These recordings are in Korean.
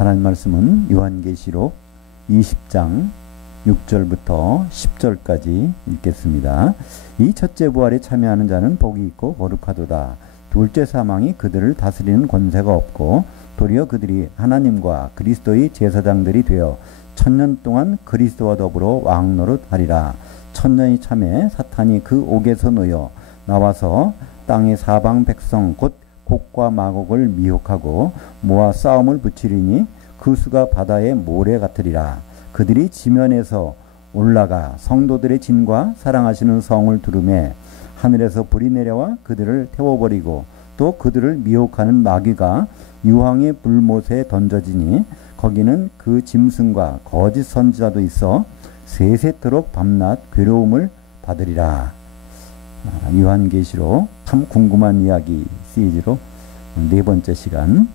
하나님 말씀은 요한계시록 20장 6절부터 10절까지 읽겠습니다. 이 첫째 부활에 참여하는 자는 복이 있고 거룩하도다. 둘째 사망이 그들을 다스리는 권세가 없고 도리어 그들이 하나님과 그리스도의 제사장들이 되어 천년 동안 그리스도와 더불어 왕노릇하리라. 천년이 참에 사탄이 그 옥에서 놓여 나와서 땅의 사방 백성 곧 곡과 마곡을 미혹하고 모아 싸움을 붙이리니 그 수가 바다의 모래 같으리라. 그들이 지면에서 올라가 성도들의 진과 사랑하시는 성을 두르매 하늘에서 불이 내려와 그들을 태워버리고 또 그들을 미혹하는 마귀가 유황의 불못에 던져지니 거기는 그 짐승과 거짓 선지자도 있어 세세토록 밤낮 괴로움을 받으리라. 요한계시록 참 궁금한 이야기 시리즈로 네 번째 시간,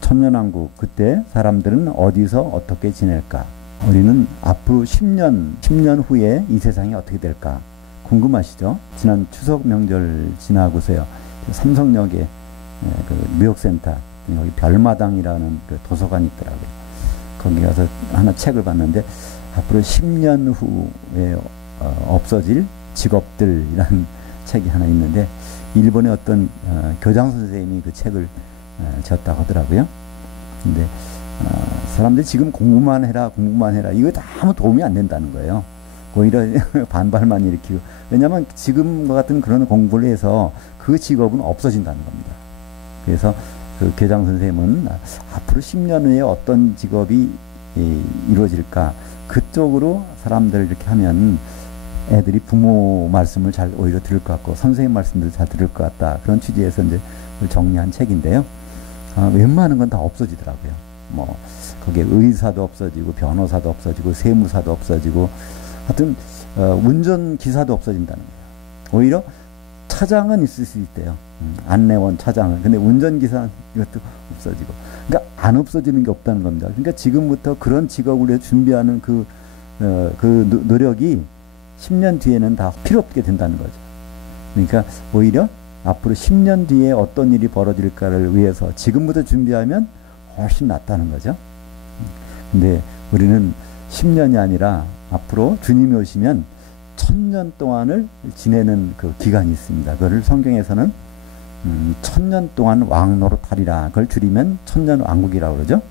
천년왕국, 그때 사람들은 어디서 어떻게 지낼까? 우리는 앞으로 10년 후에 이 세상이 어떻게 될까? 궁금하시죠? 지난 추석 명절 지나고서요, 삼성역에 그 무역센터, 여기 별마당이라는 그 도서관이 있더라고요. 거기 가서 하나 책을 봤는데, 앞으로 10년 후에 없어질 직업들이라는 책이 하나 있는데, 일본의 어떤 교장 선생님이 그 책을 지었다고 하더라고요. 근데 사람들이 지금 공부만 해라 이거 다 아무 도움이 안 된다는 거예요. 오히려 반발만 일으키고, 왜냐하면 지금과 같은 그런 공부를 해서 그 직업은 없어진다는 겁니다. 그래서 그 교장 선생님은 앞으로 10년 후에 어떤 직업이 이루어질까, 그쪽으로 사람들을 이렇게 하면 애들이 부모 말씀을 잘 오히려 들을 것 같고 선생님 말씀도 잘 들을 것 같다, 그런 취지에서 이제 정리한 책인데요. 웬만한 건 다 없어지더라고요. 뭐 거기에 의사도 없어지고 변호사도 없어지고 세무사도 없어지고, 하여튼 운전기사도 없어진다는 거예요. 오히려 차장은 있을 수 있대요. 안내원 차장은. 근데 운전기사 이것도 없어지고, 그러니까 안 없어지는 게 없다는 겁니다. 그러니까 지금부터 그런 직업을 위해 준비하는 그 노력이 10년 뒤에는 다 필요 없게 된다는 거죠. 그러니까 오히려 앞으로 10년 뒤에 어떤 일이 벌어질까를 위해서 지금부터 준비하면 훨씬 낫다는 거죠. 근데 우리는 10년이 아니라 앞으로 주님이 오시면 1000년 동안을 지내는 그 기간이 있습니다. 그걸 성경에서는 1000년 동안 왕노릇하리라, 그걸 줄이면 천년왕국이라고 그러죠.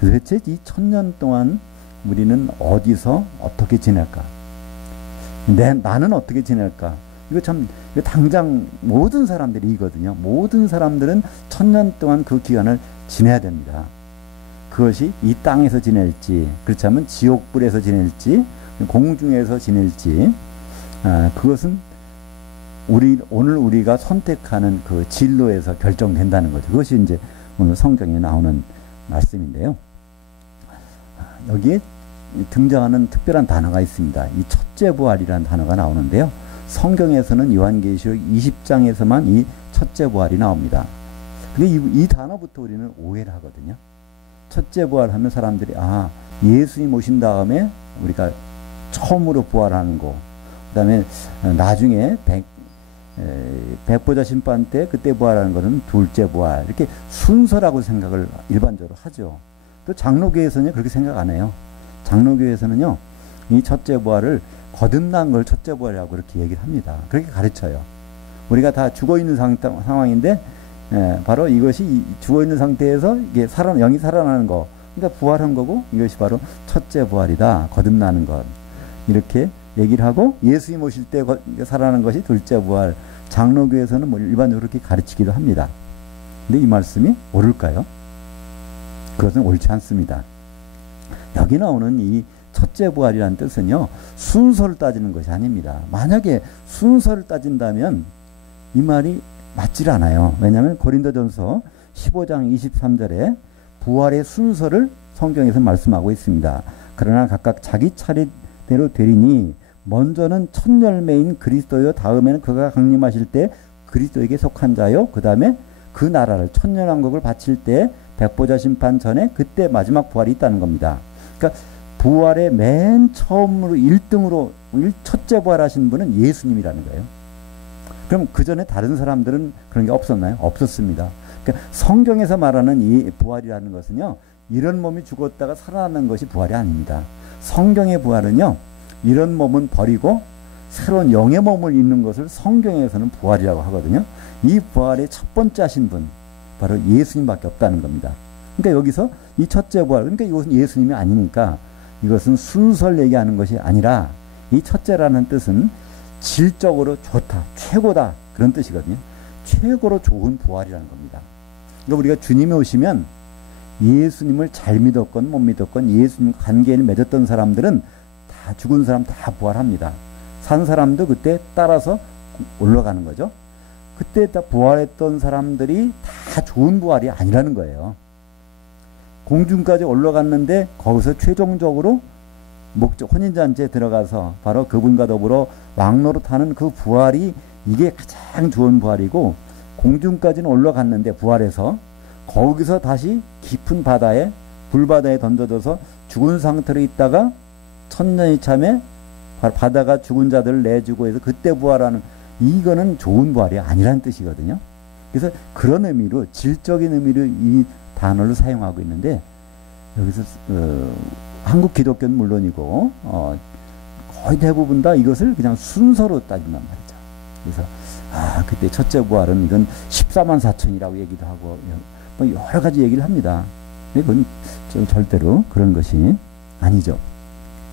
그래서 대체 이 1000년 동안 우리는 어디서 어떻게 지낼까? 나는 어떻게 지낼까? 이거 당장 모든 사람들이 이거든요. 모든 사람들은 1000년 동안 그 기간을 지내야 됩니다. 그것이 이 땅에서 지낼지, 그렇지 않으면 지옥불에서 지낼지, 공중에서 지낼지, 그것은 오늘 우리가 선택하는 그 진로에서 결정된다는 거죠. 그것이 이제 오늘 성경에 나오는 말씀인데요. 여기에 등장하는 특별한 단어가 있습니다. 이 첫째 부활이라는 단어가 나오는데요. 성경에서는 요한계시록 20장에서만 이 첫째 부활이 나옵니다. 근데 이 단어부터 우리는 오해를 하거든요. 첫째 부활하면 사람들이 예수님 오신 다음에 우리가 처음으로 부활하는 거, 그 다음에 나중에 백보자 심판 때 그때 부활하는 거는 둘째 부활, 이렇게 순서라고 생각을 일반적으로 하죠. 또 장로교에서는 그렇게 생각 안 해요. 장로교에서는요, 이 첫째 부활을 거듭난 걸 첫째 부활이라고 그렇게 얘기를 합니다. 그렇게 가르쳐요. 우리가 다 죽어있는 상황인데, 바로 이것이 죽어있는 상태에서 이게 영이 살아나는 거, 그러니까 부활한 거고, 이것이 바로 첫째 부활이다, 거듭나는 것, 이렇게 얘기를 하고, 예수님 오실 때 살아나는 것이 둘째 부활, 장로교에서는 뭐 일반적으로 그렇게 가르치기도 합니다. 근데 이 말씀이 옳을까요? 그것은 옳지 않습니다. 여기 나오는 이 첫째 부활이라는 뜻은요, 순서를 따지는 것이 아닙니다. 만약에 순서를 따진다면 이 말이 맞질 않아요. 왜냐하면 고린도전서 15장 23절에 부활의 순서를 성경에서 말씀하고 있습니다. 그러나 각각 자기 차례대로 되리니 먼저는 첫 열매인 그리스도요, 다음에는 그가 강림하실 때 그리스도에게 속한 자요, 그 다음에 그 나라를 천년왕국을 바칠 때 백보자 심판 전에 그때 마지막 부활이 있다는 겁니다. 그러니까 부활의 맨 처음으로 1등으로 첫째 부활하신 분은 예수님이라는 거예요. 그럼 그 전에 다른 사람들은 그런 게 없었나요? 없었습니다. 그러니까 성경에서 말하는 이 부활이라는 것은요, 이런 몸이 죽었다가 살아나는 것이 부활이 아닙니다. 성경의 부활은요, 이런 몸은 버리고 새로운 영의 몸을 입는 것을 성경에서는 부활이라고 하거든요. 이 부활의 첫 번째 하신 분, 바로 예수님밖에 없다는 겁니다. 그러니까 여기서 이 첫째 부활, 그러니까 이것은 예수님이 아니니까 이것은 순서를 얘기하는 것이 아니라 이 첫째라는 뜻은 질적으로 좋다, 최고다, 그런 뜻이거든요. 최고로 좋은 부활이라는 겁니다. 그러니까 우리가 주님이 오시면 예수님을 잘 믿었건 못 믿었건 예수님과 관계를 맺었던 사람들은 다 죽은 사람 다 부활합니다. 산 사람도 그때 따라서 올라가는 거죠. 그때 다 부활했던 사람들이 다 좋은 부활이 아니라는 거예요. 공중까지 올라갔는데 거기서 최종적으로 목적 혼인잔치에 들어가서 바로 그분과 더불어 왕노릇하는 그 부활이 이게 가장 좋은 부활이고, 공중까지는 올라갔는데 부활해서 거기서 다시 깊은 바다에, 불바다에 던져져서 죽은 상태로 있다가 천년이 참에 바다가 죽은 자들을 내주고 해서 그때 부활하는, 이거는 좋은 부활이 아니라는 뜻이거든요. 그래서 그런 의미로, 질적인 의미로 이 단어를 사용하고 있는데, 여기서 한국 기독교는 물론이고 거의 대부분 다 이것을 그냥 순서로 따진단 말이죠. 그래서 그때 첫째 부활은 이건 14만 4천이라고 얘기도 하고 뭐 여러 가지 얘기를 합니다. 이건 절대로 그런 것이 아니죠.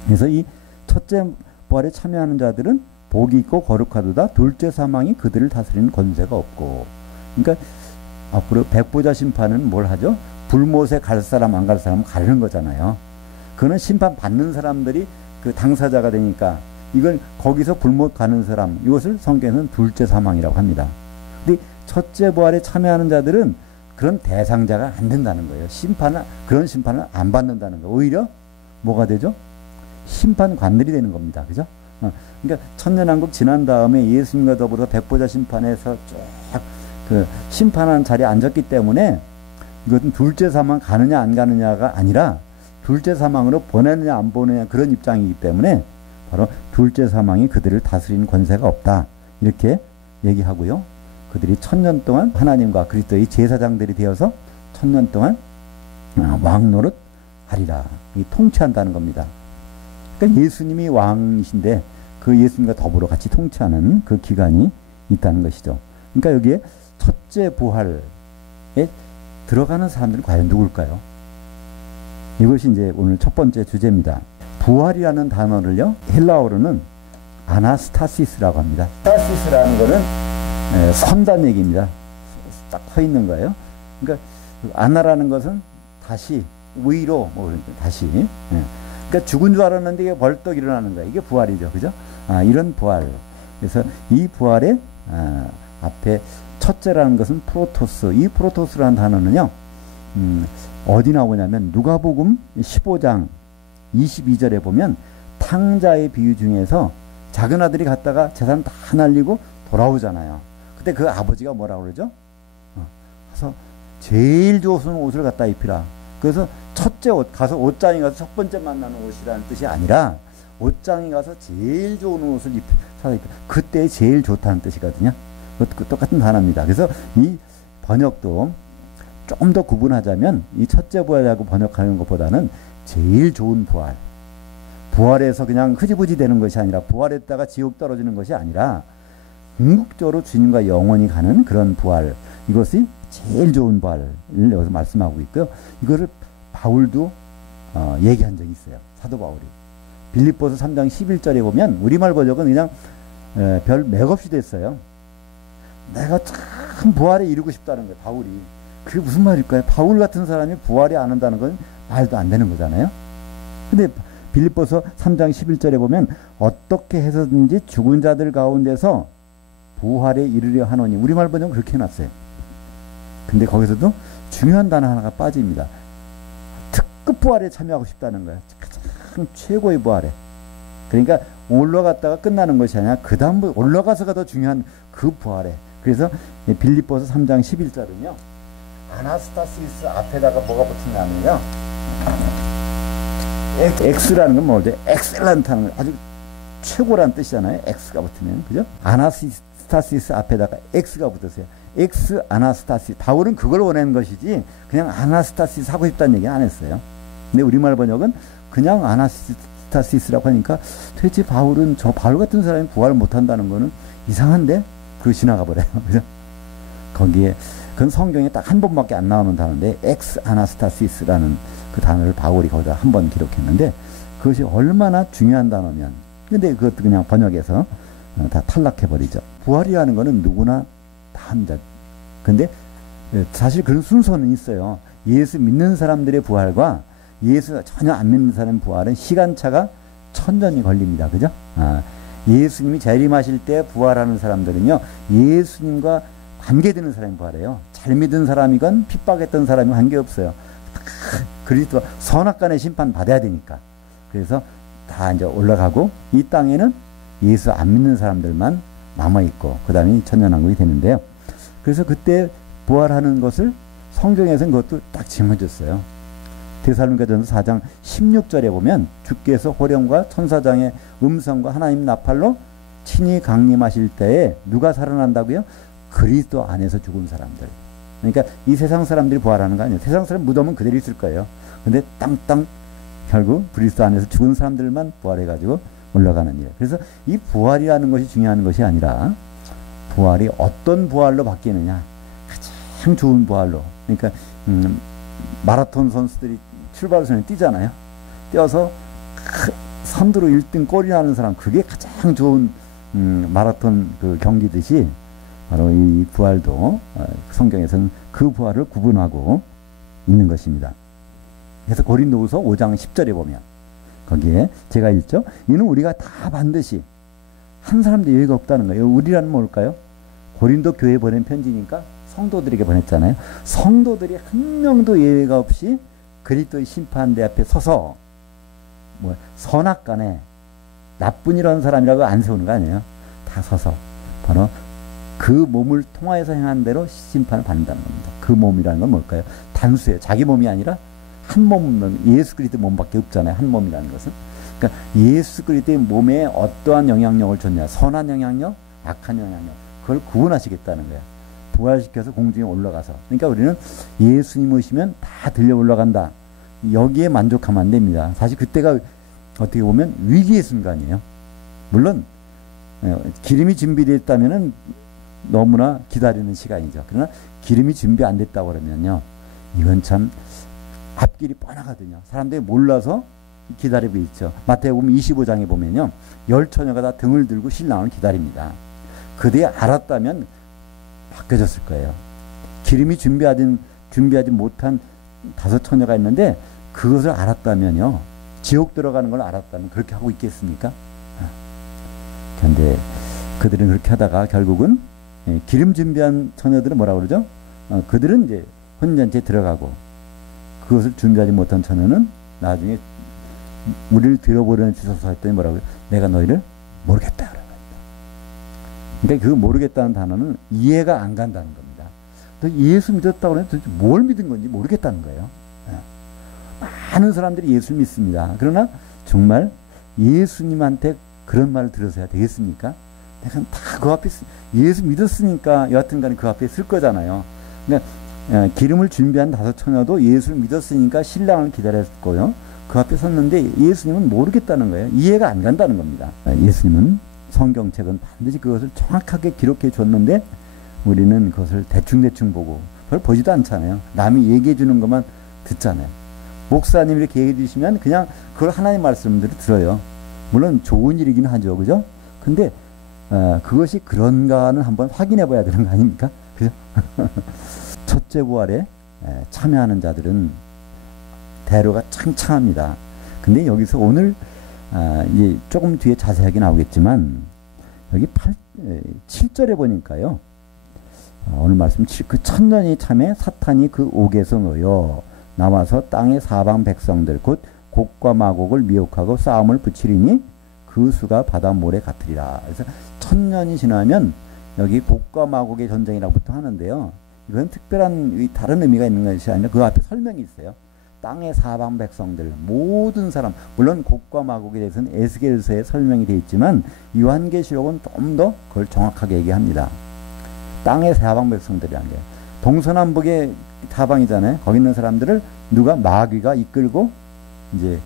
그래서 이 첫째 부활에 참여하는 자들은 복이 있고 거룩하도다. 둘째 사망이 그들을 다스리는 권세가 없고. 그러니까 앞으로 백보자 심판은 뭘 하죠? 불못에 갈 사람 안 갈 사람 가르는 거잖아요. 그거는 심판 받는 사람들이 그 당사자가 되니까 이걸 거기서 불못 가는 사람, 이것을 성경에서는 둘째 사망이라고 합니다. 근데 첫째 부활에 참여하는 자들은 그런 대상자가 안 된다는 거예요. 그런 심판을 안 받는다는 거예요. 오히려 뭐가 되죠? 심판관들이 되는 겁니다. 그죠? 그러니까 천년왕국 지난 다음에 예수님과 더불어 백보자 심판에서 쫙 그 심판하는 자리에 앉았기 때문에 이것은 둘째 사망 가느냐 안 가느냐가 아니라 둘째 사망으로 보내느냐 안 보내느냐 그런 입장이기 때문에 바로 둘째 사망이 그들을 다스리는 권세가 없다, 이렇게 얘기하고요. 그들이 천년 동안 하나님과 그리스도의 제사장들이 되어서 천년 동안 왕노릇 하리라, 이 통치한다는 겁니다. 그러니까 예수님이 왕이신데 그 예수님과 더불어 같이 통치하는 그 기간이 있다는 것이죠. 그러니까 여기에 첫째 부활에 들어가는 사람들은 과연 누굴까요? 이것이 이제 오늘 첫 번째 주제입니다. 부활이라는 단어를요, 헬라어로는 아나스타시스라고 합니다. 스타시스라는 거는 선단 얘기입니다. 딱 서 있는 거예요. 그러니까 아나라는 것은 다시, 위로, 다시. 그러니까 죽은 줄 알았는데 이게 벌떡 일어나는 거예요. 이게 부활이죠. 그죠? 이런 부활. 그래서 이 부활의 앞에 첫째라는 것은 프로토스. 이 프로토스라는 단어는요, 어디 나오냐면 누가복음 15장 22절에 보면 탕자의 비유 중에서 작은 아들이 갔다가 재산 다 날리고 돌아오잖아요. 그때 그 아버지가 뭐라고 그러죠? 가서 제일 좋은 옷을 갖다 입히라. 그래서 첫째 옷, 가서 옷장에 가서 첫 번째 만나는 옷이라는 뜻이 아니라 옷장에 가서 제일 좋은 옷을 사서 입히라. 그때 제일 좋다는 뜻이거든요. 똑같은 단어입니다. 그래서 이 번역도 조금 더 구분하자면 이 첫째 부활이라고 번역하는 것보다는 제일 좋은 부활, 부활해서 그냥 흐지부지 되는 것이 아니라, 부활했다가 지옥 떨어지는 것이 아니라 궁극적으로 주님과 영원히 가는 그런 부활, 이것이 제일 좋은 부활을 여기서 말씀하고 있고요. 이거를 바울도 얘기한 적이 있어요. 사도 바울이 빌립보서 3장 11절에 보면 우리말 번역은 그냥 별 맥없이 됐어요. 내가 참 부활에 이르고 싶다는 거예요, 바울이. 그게 무슨 말일까요? 바울 같은 사람이 부활이 안 한다는 건 말도 안 되는 거잖아요. 근데 빌립보서 3장 11절에 보면 어떻게 해서든지 죽은 자들 가운데서 부활에 이르려 하노니, 우리말 번역은 그렇게 해놨어요. 근데 거기서도 중요한 단어 하나가 빠집니다. 특급 부활에 참여하고 싶다는 거예요. 가장 최고의 부활에. 그러니까 올라갔다가 끝나는 것이 아니라 그 다음 올라가서가 더 중요한 그 부활에. 그래서 빌립보서 3장 11절은요, 아나스타시스 앞에다가 뭐가 붙으냐면요, X라는 건 뭐죠? 엑셀런트하는, 아주 최고라는 뜻이잖아요. X가 붙으면. 그죠? 아나스타시스 스타시스 앞에다가 X가 붙었어요. 엑스 아나스타시스. 바울은 그걸 원하는 것이지 그냥 아나스타시스 하고 싶다는 얘기는 안 했어요. 근데 우리말 번역은 그냥 아나스타시스라고 하니까 도대체 바울은 저 바울 같은 사람이 부활을 못한다는 거는 이상한데? 그거 지나가 버려요. 그죠? 거기에 그건 성경에 딱 한 번밖에 안 나오는 단어인데 엑스 아나스타시스라는 그 단어를 바울이 거기다 한 번 기록했는데 그것이 얼마나 중요한 단어면 근데 그것도 그냥 번역해서 다 탈락해버리죠. 부활이라는 거는 누구나 다 합니다. 근데 사실 그런 순서는 있어요. 예수 믿는 사람들의 부활과 예수 전혀 안 믿는 사람의 부활은 시간차가 천년이 걸립니다. 그죠? 예수님이 재림하실 때 부활하는 사람들은요, 예수님과 관계되는 사람이 부활해요. 잘 믿은 사람이건 핍박했던 사람이 관계없어요. 그리스도 선악간의 심판 받아야 되니까. 그래서 다 이제 올라가고 이 땅에는 예수 안 믿는 사람들만 남아있고 그 다음에 천년왕국이 되는데요. 그래서 그때 부활하는 것을 성경에서는 그것도 딱 짚어줬어요. 데살로니가전서 4장 16절에 보면 주께서 호령과 천사장의 음성과 하나님 나팔로 친히 강림하실 때에 누가 살아난다고요? 그리스도 안에서 죽은 사람들. 그러니까 이 세상 사람들이 부활하는 거 아니에요. 세상 사람 무덤은 그대로 있을 거예요. 근데 땅땅 결국 그리스도 안에서 죽은 사람들만 부활해가지고 올라가는 일. 그래서 이 부활이라는 것이 중요한 것이 아니라 부활이 어떤 부활로 바뀌느냐. 가장 좋은 부활로. 그러니까 마라톤 선수들이 출발선에 뛰잖아요. 뛰어서 선두로 1등 꼴이 나는 사람, 그게 가장 좋은 마라톤 그 경기듯이 바로 이 부활도 성경에서는 그 부활을 구분하고 있는 것입니다. 그래서 고린도후서 5장 10절에 보면 거기에 제가 읽죠. 이는 우리가 다 반드시 한 사람도 예외가 없다는 거예요. 우리라는 뭘까요? 고린도 교회에 보낸 편지니까 성도들에게 보냈잖아요. 성도들이 한 명도 예외가 없이 그리스도의 심판대 앞에 서서 뭐 선악간에 나쁜 이런 사람이라고 안 세우는 거 아니에요. 다 서서 바로 그 몸을 통하여서 행한 대로 심판을 받는다는 겁니다. 그 몸이라는 건 뭘까요? 단수예요. 자기 몸이 아니라 한 몸, 예수 그리스도 몸밖에 없잖아요. 한 몸이라는 것은. 그러니까 예수 그리스도의 몸에 어떠한 영향력을 줬냐. 선한 영향력, 악한 영향력. 그걸 구분하시겠다는 거야. 부활시켜서 공중에 올라가서. 그러니까 우리는 예수님 오시면 다 들려 올라간다. 여기에 만족하면 안 됩니다. 사실 그때가 어떻게 보면 위기의 순간이에요. 물론 기름이 준비되었다면 너무나 기다리는 시간이죠. 그러나 기름이 준비 안 됐다고 그러면요, 이건 참 앞길이 뻔하거든요. 사람들이 몰라서 기다리고 있죠. 마태복음 25장에 보면요, 10처녀가 다 등을 들고 신랑을 기다립니다. 그들이 알았다면 바뀌어졌을 거예요. 기름이 준비하지 못한 5처녀가 있는데 그것을 알았다면요, 지옥 들어가는 걸 알았다면 그렇게 하고 있겠습니까? 그런데 그들은 그렇게 하다가 결국은 기름 준비한 처녀들은 뭐라고 그러죠? 그들은 이제 혼인잔치에 들어가고 그것을 준비하지 못한 처녀는 나중에 우리를 들어보려는 주소서 했더니 뭐라고요? 내가 너희를 모르겠다. 그러니까 그 모르겠다는 단어는 이해가 안 간다는 겁니다. 예수 믿었다고 하면 도대체 뭘 믿은 건지 모르겠다는 거예요. 많은 사람들이 예수를 믿습니다. 그러나 정말 예수님한테 그런 말을 들어서야 되겠습니까? 내가 다 그 앞에 예수 믿었으니까 여하튼 간에 그 앞에 쓸 거잖아요. 그러니까 기름을 준비한 5처녀도 예수를 믿었으니까 신랑을 기다렸고요. 그 앞에 섰는데 예수님은 모르겠다는 거예요. 이해가 안 간다는 겁니다. 예수님은 성경책은 반드시 그것을 정확하게 기록해 줬는데 우리는 그것을 대충대충 보고 그걸 보지도 않잖아요. 남이 얘기해 주는 것만 듣잖아요. 목사님이 이렇게 얘기해 주시면 그냥 그걸 하나님 말씀대로 들어요. 물론 좋은 일이긴 하죠. 그죠? 근데 그것이 그런가는 한번 확인해 봐야 되는 거 아닙니까? 그죠? 첫째 부활에 참여하는 자들은 대로가 창창합니다. 근데 여기서 오늘 이제 조금 뒤에 자세하게 나오겠지만 여기 7절에 보니까요, 오늘 말씀 그 천년이 참에 사탄이 그 옥에서 놓여 나와서 땅의 사방 백성들 곧 곡과 마곡을 미혹하고 싸움을 붙이리니 그 수가 바다 모래 같으리라. 그래서 천년이 지나면 여기 곡과 마곡의 전쟁이라고부터 하는데요. 이건 특별한 다른 의미가 있는 것이 아니라 그 앞에 설명이 있어요. 땅의 사방 백성들 모든 사람, 물론 곡과 마곡에 대해서는 에스겔서에 설명이 되어 있지만 요한계시록은 좀 더 그걸 정확하게 얘기합니다. 땅의 사방 백성들이라는 게 동서남북의 사방이잖아요. 거기 있는 사람들을 누가 마귀가 이끌고 이제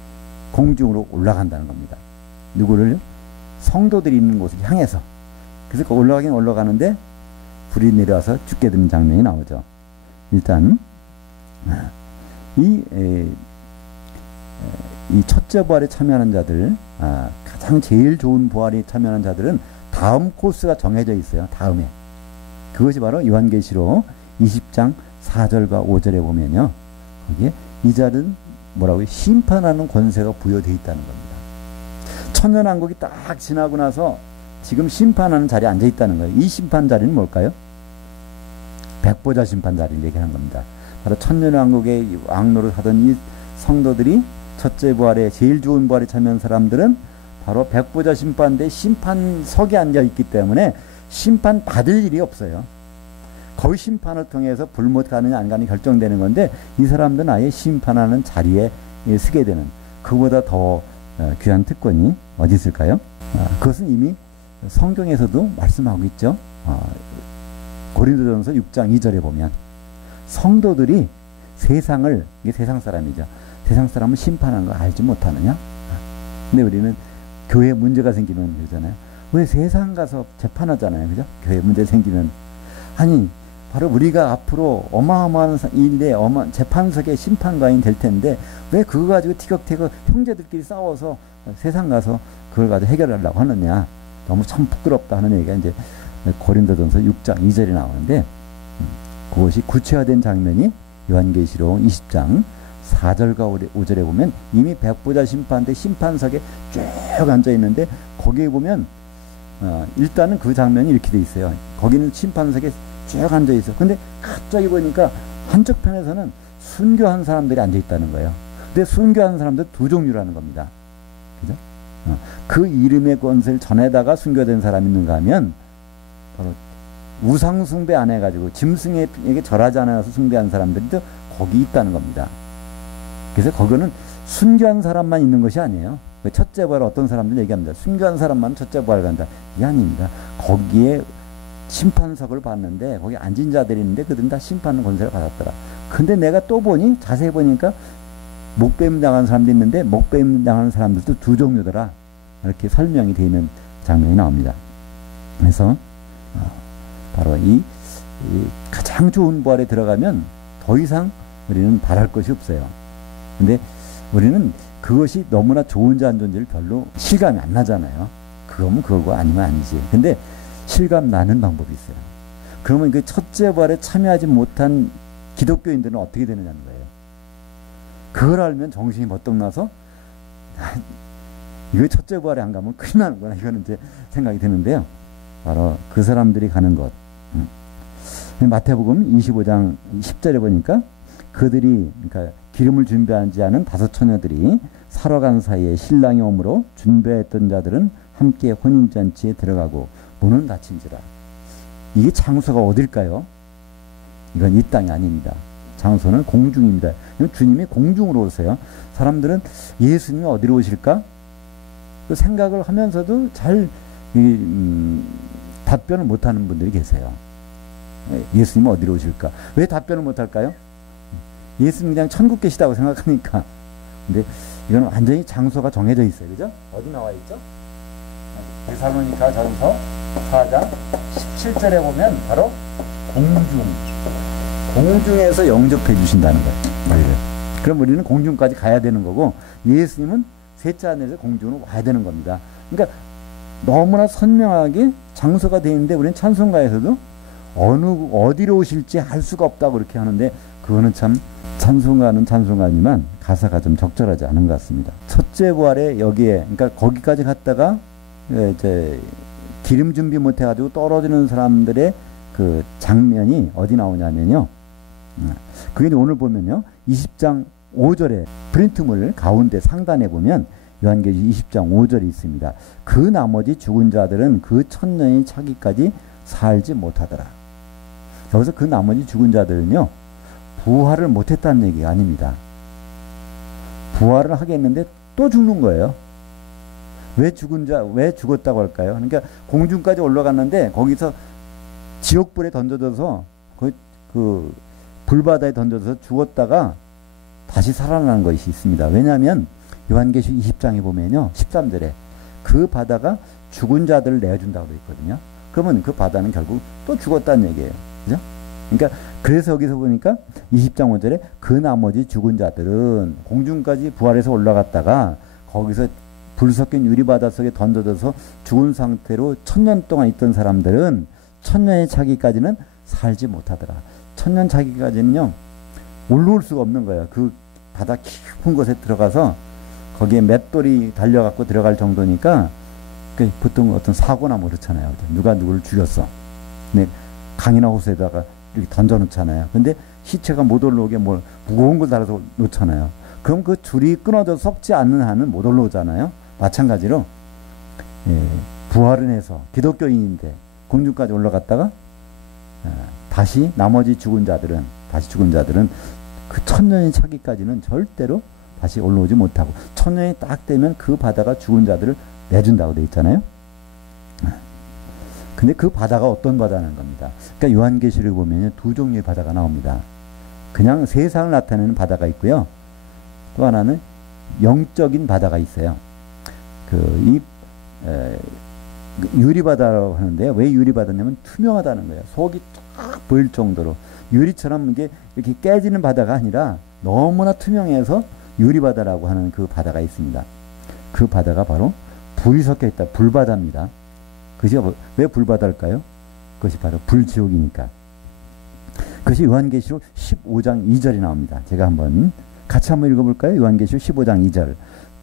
공중으로 올라간다는 겁니다. 누구를? 성도들이 있는 곳을 향해서. 그래서 올라가긴 올라가는데 불이 내려와서 죽게 되는 장면이 나오죠. 일단 이 첫째 부활에 참여하는 자들, 가장 제일 좋은 부활에 참여하는 자들은 다음 코스가 정해져 있어요. 다음에. 그것이 바로 요한계시록 20장 4절과 5절에 보면요. 거기에 이 자는 뭐라고요? 심판하는 권세가 부여되어 있다는 겁니다. 천년왕국이 딱 지나고 나서 지금 심판하는 자리에 앉아 있다는 거예요. 이 심판 자리는 뭘까요? 백보자 심판 자리를 얘기하는 겁니다. 바로 천년왕국의 왕노를 하던 이 성도들이 첫째 부활에 제일 좋은 부활에 참여한 사람들은 바로 백보자 심판대 심판석에 앉아 있기 때문에 심판 받을 일이 없어요. 거의 심판을 통해서 불못 가느냐 안 가느냐 결정되는 건데 이 사람들은 아예 심판하는 자리에 서게 되는, 그보다 더 귀한 특권이 어디 있을까요? 그것은 이미 성경에서도 말씀하고 있죠. 고린도전서 6장 2절에 보면 성도들이 세상을, 이게 세상 사람이죠. 세상 사람은 심판하는 거 알지 못하느냐? 근데 우리는 교회에 문제가 생기면 그러잖아요. 왜 세상 가서 재판하잖아요. 그죠? 교회에 문제 생기면. 아니, 바로 우리가 앞으로 어마어마한 일인데 재판석의 심판관이 될 텐데 왜 그거 가지고 티격태격 형제들끼리 싸워서 세상 가서 그걸 가지고 해결하려고 하느냐. 너무 참 부끄럽다 하는 얘기가 이제 고린도전서 6장 2절에 나오는데 그것이 구체화된 장면이 요한계시록 20장 4절과 5절에 보면 이미 백보자 심판대 심판석에 쭉 앉아 있는데 거기에 보면 일단은 그 장면이 이렇게 돼 있어요. 거기는 심판석에 쭉 앉아 있어. 근데 갑자기 보니까 한쪽 편에서는 순교한 사람들이 앉아 있다는 거예요. 근데 순교한 사람들 두 종류라는 겁니다. 그죠? 그 이름의 권세를 전에다가 순교된 사람이 있는가 하면 바로 우상 숭배 안 해가지고 짐승에게 절하지 않아서 숭배한 사람들도 거기 있다는 겁니다. 그래서 거기는 순교한 사람만 있는 것이 아니에요. 첫째 부활 어떤 사람들 얘기합니다. 순교한 사람만 첫째 부활 간다. 이게 아닙니다. 거기에 심판석을 봤는데 거기 앉은 자들이 있는데 그들은 다 심판의 권세를 받았더라. 근데 내가 또 보니 자세히 보니까 목배임 당한 사람도 있는데 목배임 당하는 사람들도 두 종류더라. 이렇게 설명이 되어 있는 장면이 나옵니다. 그래서 바로 이 가장 좋은 부활에 들어가면 더 이상 우리는 바랄 것이 없어요. 근데 우리는 그것이 너무나 좋은지 안 좋은지를 별로 실감이 안 나잖아요. 그거면 그거고 아니면 아니지. 근데 실감 나는 방법이 있어요. 그러면 그 첫째 부활에 참여하지 못한 기독교인들은 어떻게 되느냐는 거예요. 그걸 알면 정신이 버떡 나서 이거 첫째 부활에 안 가면 큰일 나는구나. 이거는 이제 생각이 드는데요. 바로 그 사람들이 가는 것. 마태복음 25장 10절에 보니까 그들이, 그러니까 기름을 준비하지 않은 5 처녀들이 사러 간 사이에 신랑이 오므로 준비했던 자들은 함께 혼인잔치에 들어가고 문은 닫힌지라. 이게 장소가 어딜까요? 이건 이 땅이 아닙니다. 장소는 공중입니다. 주님이 공중으로 오세요. 사람들은 예수님이 어디로 오실까? 그 생각을 하면서도 잘 답변을 못하는 분들이 계세요. 예수님이 어디로 오실까? 왜 답변을 못할까요? 예수님 그냥 천국 계시다고 생각하니까. 근데 이건 완전히 장소가 정해져 있어요. 그죠? 어디 나와 있죠? 데살로니가 전서 4장 17절에 보면 바로 공중에서 영접해 주신다는 거예요. 우리를. 그럼 우리는 공중까지 가야 되는 거고 예수님은 셋째 하늘에서 공중으로 와야 되는 겁니다. 그러니까 너무나 선명하게 장소가 되어 있는데 우리는 찬송가에서도 어디로 오실지 알 수가 없다고 그렇게 하는데 그거는 참 찬송가는 찬송가지만 가사가 좀 적절하지 않은 것 같습니다. 첫째 부활에 여기에, 그러니까 거기까지 갔다가 이제 기름 준비 못 해가지고 떨어지는 사람들의 그 장면이 어디 나오냐면요. 그게 오늘 보면요. 20장 5절에 프린트물 가운데 상단에 보면 요한계시록 20장 5절이 있습니다. 그 나머지 죽은 자들은 그 천년이 차기까지 살지 못하더라. 여기서 그 나머지 죽은 자들은요. 부활을 못했다는 얘기가 아닙니다. 부활을 하겠는데 또 죽는 거예요. 왜 죽었다고 할까요? 그러니까 공중까지 올라갔는데 거기서 지옥불에 던져져서 그 불바다에 던져져서 죽었다가 다시 살아나는 것이 있습니다. 왜냐하면 요한계시록 20장에 보면요, 13절에 그 바다가 죽은 자들을 내어준다고 되어 있거든요. 그러면 그 바다는 결국 또 죽었다는 얘기예요. 그죠? 그러니까 그래서 여기서 보니까 20장 5절에 그 나머지 죽은 자들은 공중까지 부활해서 올라갔다가 거기서 불 섞인 유리바다 속에 던져져서 죽은 상태로 1000년 동안 있던 사람들은 1000년이 차기까지는 살지 못하더라. 1000년 차기까지는요, 올라올 수가 없는 거예요. 그 바다 깊은 곳에 들어가서 거기에 맷돌이 달려갖고 들어갈 정도니까 보통 어떤 사고나 뭐 그렇잖아요. 누가 누구를 죽였어. 근데 강이나 호수에다가 이렇게 던져놓잖아요. 근데 시체가 못 올라오게 뭘 무거운 걸 달아서 놓잖아요. 그럼 그 줄이 끊어져서 썩지 않는 한은 못 올라오잖아요. 마찬가지로 부활은 해서 기독교인인데 공중까지 올라갔다가 다시 나머지 죽은 자들은 그 1000년이 차기까지는 절대로 다시 올라오지 못하고 1000년이 딱 되면 그 바다가 죽은 자들을 내준다고 돼 있잖아요. 근데 그 바다가 어떤 바다는 겁니다. 그러니까 요한계시록에 보면 두 종류의 바다가 나옵니다. 그냥 세상을 나타내는 바다가 있고요. 또 하나는 영적인 바다가 있어요. 유리바다라고 하는데요. 왜 유리바다냐면 투명하다는 거예요. 속이 쫙 보일 정도로. 유리처럼 이게 이렇게 깨지는 바다가 아니라 너무나 투명해서 유리바다라고 하는 그 바다가 있습니다. 그 바다가 바로 불이 섞여 있다. 불바다입니다. 그죠? 왜 불바다일까요? 그것이 바로 불지옥이니까. 그것이 요한계시록 15장 2절이 나옵니다. 제가 같이 한번 읽어볼까요? 요한계시록 15장 2절.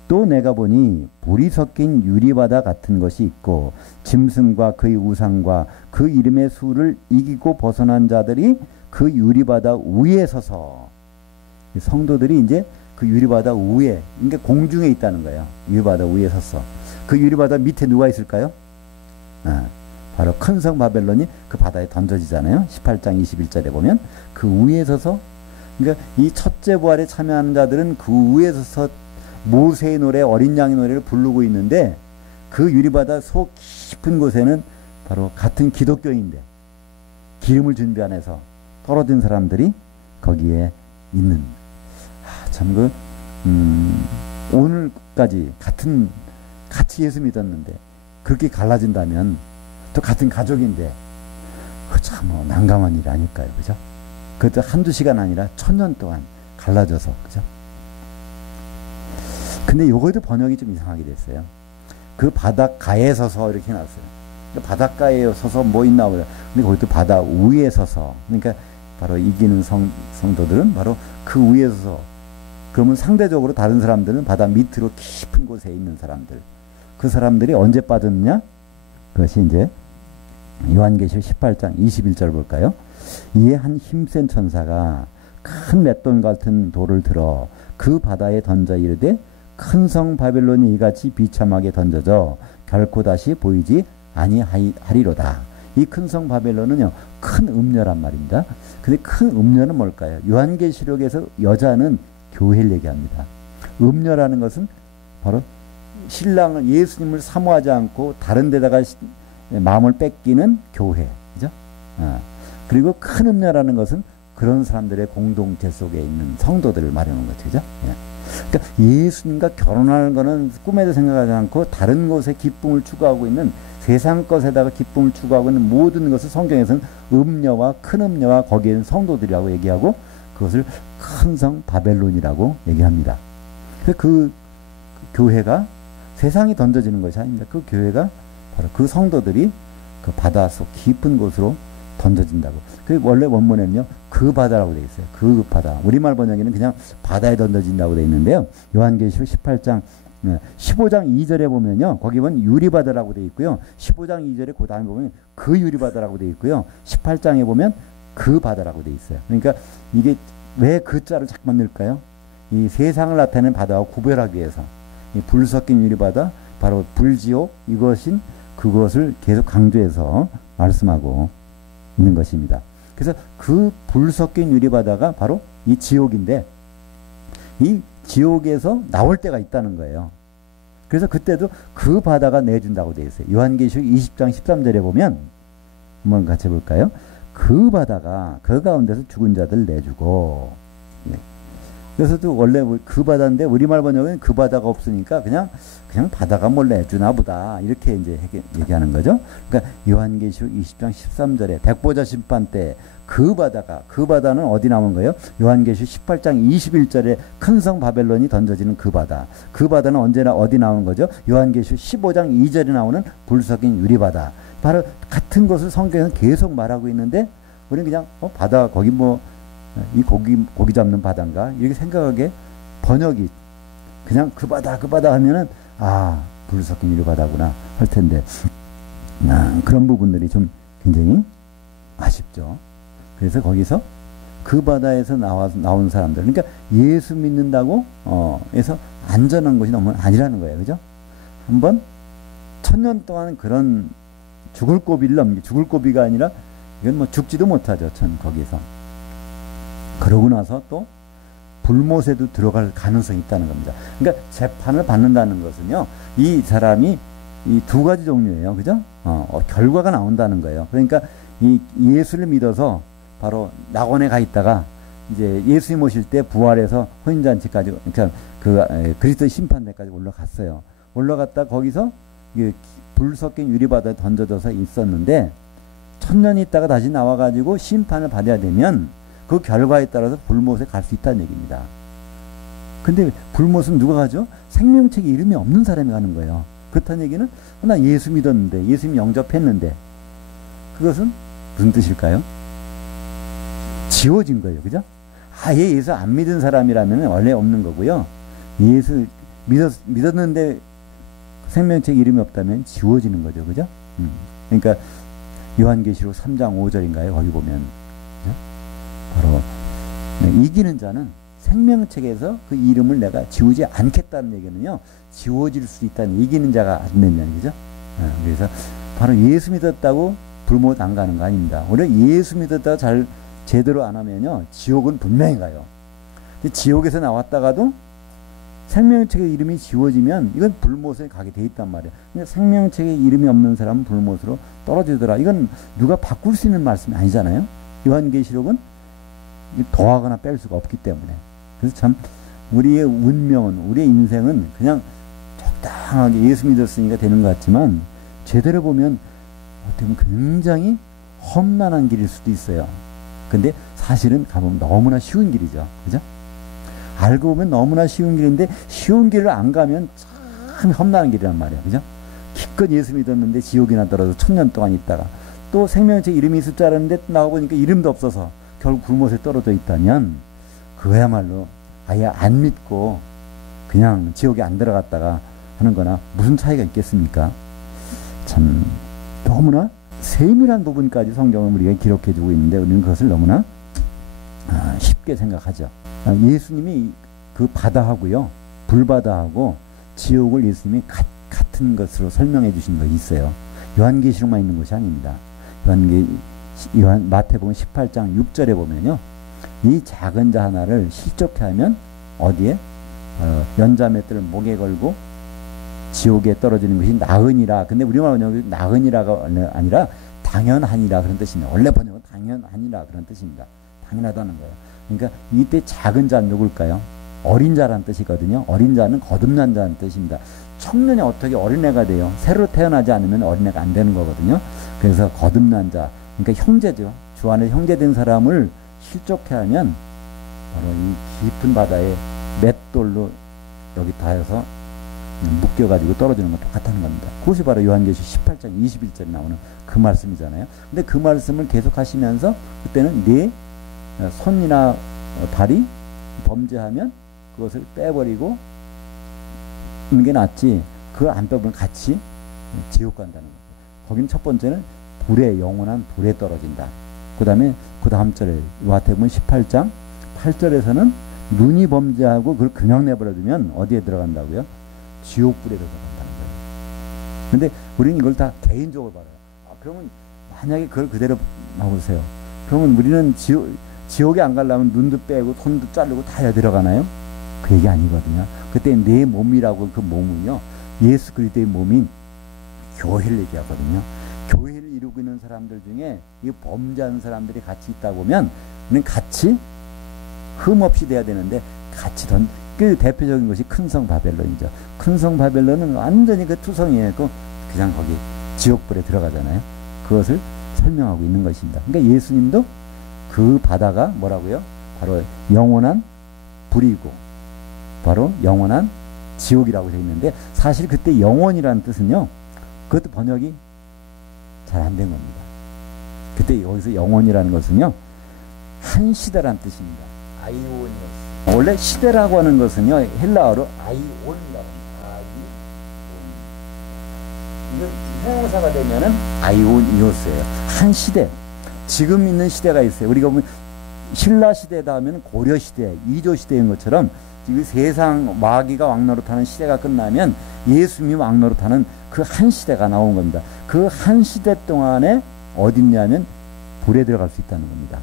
또 내가 보니 불이 섞인 유리바다 같은 것이 있고 짐승과 그의 우상과 그 이름의 수를 이기고 벗어난 자들이 그 유리바다 위에 서서, 성도들이 이제 그 유리바다 위에, 그러니까 공중에 있다는 거예요. 유리바다 위에 섰어. 그 유리바다 밑에 누가 있을까요? 바로 큰 성 바벨론이 그 바다에 던져지잖아요. 18장 21절에 보면 그 위에 서서, 그러니까 이 첫째 부활에 참여하는 자들은 그 위에 서서 모세의 노래, 어린 양의 노래를 부르고 있는데 그 유리바다 속 깊은 곳에는 바로 같은 기독교인데 기름을 준비 안 해서 떨어진 사람들이 거기에 있는, 참 오늘까지 같이 예수 믿었는데 그렇게 갈라진다면, 또 같은 가족인데 참 난감한 일 아닐까요? 그죠? 그것도 한두 시간 아니라 1000년 동안 갈라져서, 그죠? 근데 요거도 번역이 좀 이상하게 됐어요. 그 바닷가에 서서 이렇게 해놨어요. 바닷가에 서서 뭐 있나 보다. 근데 거기도 바다 위에 서서, 그러니까 바로 이기는 성도들은 바로 그 위에 서서, 그러면 상대적으로 다른 사람들은 바다 밑으로 깊은 곳에 있는 사람들, 그 사람들이 언제 빠졌느냐? 그것이 이제 요한계시록 18장 21절 볼까요? 이에 한 힘센 천사가 큰 맷돌 같은 돌을 들어 그 바다에 던져 이르되 큰 성 바벨론이 이같이 비참하게 던져져 결코 다시 보이지 아니하리로다. 이 큰 성 바벨론은요, 큰 음녀란 말입니다. 근데 큰 음녀는 뭘까요? 요한계시록에서 여자는 교회를 얘기합니다. 음녀라는 것은 바로 신랑을, 예수님을 사모하지 않고 다른 데다가 마음을 뺏기는 교회, 그죠? 그리고 큰 음녀라는 것은 그런 사람들의 공동체 속에 있는 성도들을 말하는 거죠, 그죠? 그러니까 예수님과 결혼하는 것은 꿈에도 생각하지 않고 다른 곳에 기쁨을 추구하고 있는, 세상 것에다가 기쁨을 추구하고 있는 모든 것을 성경에서는 음녀와 큰 음녀와 거기에 있는 성도들이라고 얘기하고 그것을 큰 성 바벨론이라고 얘기합니다. 그 교회가 세상이 던져지는 것이 아닙니다. 그 교회가 바로 그 성도들이 그 바다 속 깊은 곳으로 던져진다고. 그 원래 원문에는요, 그 바다라고 되어 있어요. 그 바다. 우리말 번역에는 그냥 바다에 던져진다고 되어 있는데요. 요한계시록 15장 2절에 보면요, 거기 보면 유리바다라고 되어 있고요. 15장 2절에 그 다음에 보면 그 유리바다라고 되어 있고요. 18장에 보면 그 바다라고 되어 있어요. 그러니까 이게 왜 그 자를 자꾸만 넣을까요? 이 세상을 나타내는 바다와 구별하기 위해서. 이 불 섞인 유리바다, 바로 불지옥, 이것인 그것을 계속 강조해서 말씀하고 있는 것입니다. 그래서 그 불 섞인 유리바다가 바로 이 지옥인데, 이 지옥에서 나올 때가 있다는 거예요. 그래서 그때도 그 바다가 내준다고 되어 있어요. 요한계시록 20장 13절에 보면 한번 같이 볼까요? 그 바다가 그 가운데서 죽은 자들 내주고. 예. 그래서도 원래 그 바다인데 우리말 번역은 그 바다가 없으니까 그냥 바다가 뭘 내주나 보다 이렇게 이제 얘기하는 거죠. 그러니까 요한계시록 20장 13절에 백보자 심판 때 그 바다는 어디 나온 거예요? 요한계시록 18장 21절에 큰 성 바벨론이 던져지는 그 바다. 그 바다는 언제나 어디 나오는 거죠? 요한계시록 15장 2절에 나오는 불 섞인 유리바다. 바로 같은 것을 성경에는 계속 말하고 있는데 우리는 그냥 바다 거기 뭐 이 고기 잡는 바다인가 이렇게 생각하게 번역이 그냥 그 바다 하면은 불 섞인 유리바다구나 할 텐데 그런 부분들이 좀 굉장히 아쉽죠. 그래서 거기서 그 바다에서 나온 사람들, 그러니까 예수 믿는다고 해서 안전한 것이 너무 아니라는 거예요. 그죠? 한번 1000년 동안 그런 죽을 고비가 아니라 이건 뭐 죽지도 못하죠. 거기서. 그러고 나서 또 불못에도 들어갈 가능성이 있다는 겁니다. 그러니까 재판을 받는다는 것은요, 이 사람이 이 두 가지 종류예요. 그죠? 결과가 나온다는 거예요. 그러니까 이 예수를 믿어서 바로 낙원에 가 있다가 이제 예수님 오실 때 부활해서 혼인잔치까지, 그러니까 그리스도의 심판대까지 올라갔어요. 올라갔다 거기서 불 섞인 유리바다에 던져져서 있었는데 1000년 있다가 다시 나와가지고 심판을 받아야 되면 그 결과에 따라서 불못에 갈 수 있다는 얘기입니다. 근데 불못은 누가 가죠? 생명책에 이름이 없는 사람이 가는 거예요. 그렇다는 얘기는 나 예수 믿었는데, 예수님 영접했는데, 그것은 무슨 뜻일까요? 지워진 거예요. 그죠? 아예 예수 안 믿은 사람이라면 원래 없는 거고요. 예수 믿었는데 생명책 이름이 없다면 지워지는 거죠. 그죠? 그러니까 요한계시록 3장 5절인가요? 거기 보면 바로 이기는 자는 생명책에서 그 이름을 내가 지우지 않겠다는 얘기는요, 지워질 수 있다는, 이기는 자가 안 되면, 그죠? 그래서 바로 예수 믿었다고 불못 안 가는 거 아닙니다. 오히려 예수 믿었다고 제대로 안 하면요, 지옥은 분명히 가요. 지옥에서 나왔다가도 생명책의 이름이 지워지면 이건 불못에 가게 돼 있단 말이에요. 근데 생명책에 이름이 없는 사람은 불못으로 떨어지더라. 이건 누가 바꿀 수 있는 말씀이 아니잖아요. 요한계시록은 더하거나 뺄 수가 없기 때문에. 그래서 참 우리의 운명은, 우리의 인생은 그냥 적당하게 예수 믿었으니까 되는 것 같지만 제대로 보면 어떻게 보면 굉장히 험난한 길일 수도 있어요. 근데 사실은 가보면 너무나 쉬운 길이죠. 그죠? 알고 보면 너무나 쉬운 길인데 쉬운 길을 안 가면 참 험난한 길이란 말이에요. 그죠? 기껏 예수 믿었는데 지옥이나 떨어져 1000년 동안 있다가 또 생명책 이름이 있을 줄 알았는데 나와보니까 이름도 없어서 결국 불못에 떨어져 있다면 그야말로 아예 안 믿고 그냥 지옥에 안 들어갔다가 하는 거나 무슨 차이가 있겠습니까? 참 너무나 세밀한 부분까지 성경은 우리가 기록해 주고 있는데 우리는 그것을 너무나 쉽게 생각하죠. 예수님이 그 바다하고요, 불바다하고 지옥을 예수님이 같은 것으로 설명해 주신 것이 있어요. 요한계시록만 있는 것이 아닙니다. 마태복음 18장 6절에 보면요, 이 작은 자 하나를 실족해 하면 어디에? 연자맷들을 목에 걸고 지옥에 떨어지는 것이 나으니라. 근데 우리말 번역은 나으니라가 아니라 당연하니라 그런 뜻입니다. 원래 번역은 당연하니라 그런 뜻입니다. 당연하다는 거예요. 그러니까 이때 작은 자는 누굴까요? 어린 자라는 뜻이거든요. 어린 자는 거듭난 자라는 뜻입니다. 청년이 어떻게 어린애가 돼요? 새로 태어나지 않으면 어린애가 안 되는 거거든요. 그래서 거듭난 자, 그러니까 형제죠. 주 안에 형제된 사람을 실족해 하면 바로 이 깊은 바다에 맷돌로 여기 닿아서 묶여가지고 떨어지는 건 똑같다는 겁니다. 그것이 바로 요한계시록 18장 21절에 나오는 그 말씀이잖아요. 근데 그 말씀을 계속 하시면서 그때는 네 손이나 발이 범죄하면 그것을 빼버리고 있는 게 낫지, 그걸 안 빼버리면 같이 지옥 간다는 거예요. 거기는 첫 번째는 불에, 영원한 불에 떨어진다. 그 다음 절에 마태복음 18장 8절에서는 눈이 범죄하고 그걸 그냥 내버려두면 어디에 들어간다고요? 지옥불에 들어간다는 거예요. 근데 우리는 이걸 다 개인적으로 봐요. 그러면 만약에 그걸 그대로 봐보세요. 그러면 우리는 지옥에 안 가려면 눈도 빼고 손도 자르고 다 들어가나요? 그 얘기 아니거든요. 그때 내 몸이라고 그 몸은요, 예수 그리스도의 몸인 교회를 얘기하거든요. 교회를 이루고 있는 사람들 중에 이 범죄하는 사람들이 같이 있다 보면 우리는 같이 흠없이 돼야 되는데 같이 그 대표적인 것이 큰성 바벨론이죠. 큰성 바벨론은 완전히 그 투성이에요. 그냥 거기 지옥불에 들어가잖아요. 그것을 설명하고 있는 것입니다. 그러니까 예수님도 그 바다가 뭐라고요? 바로 영원한 불이고 바로 영원한 지옥이라고 되어 있는데, 사실 그때 영원이라는 뜻은요, 그것도 번역이 잘 안 된 겁니다. 그때 여기서 영원이라는 것은요, 한 시대라는 뜻입니다. 아이온이었어요. 원래 시대라고 하는 것은요, 헬라어로 아이온이라고 합니다. 아이온. 이거 형용사가 되면은 아이온이었어요. 한 시대. 지금 있는 시대가 있어요. 우리가 보면 신라 시대다 하면 고려 시대, 이조 시대인 것처럼 지금 세상 마귀가 왕노릇하는 시대가 끝나면 예수님이 왕노릇하는 그 한 시대가 나온 겁니다. 그 한 시대 동안에 어딨냐면 불에 들어갈 수 있다는 겁니다.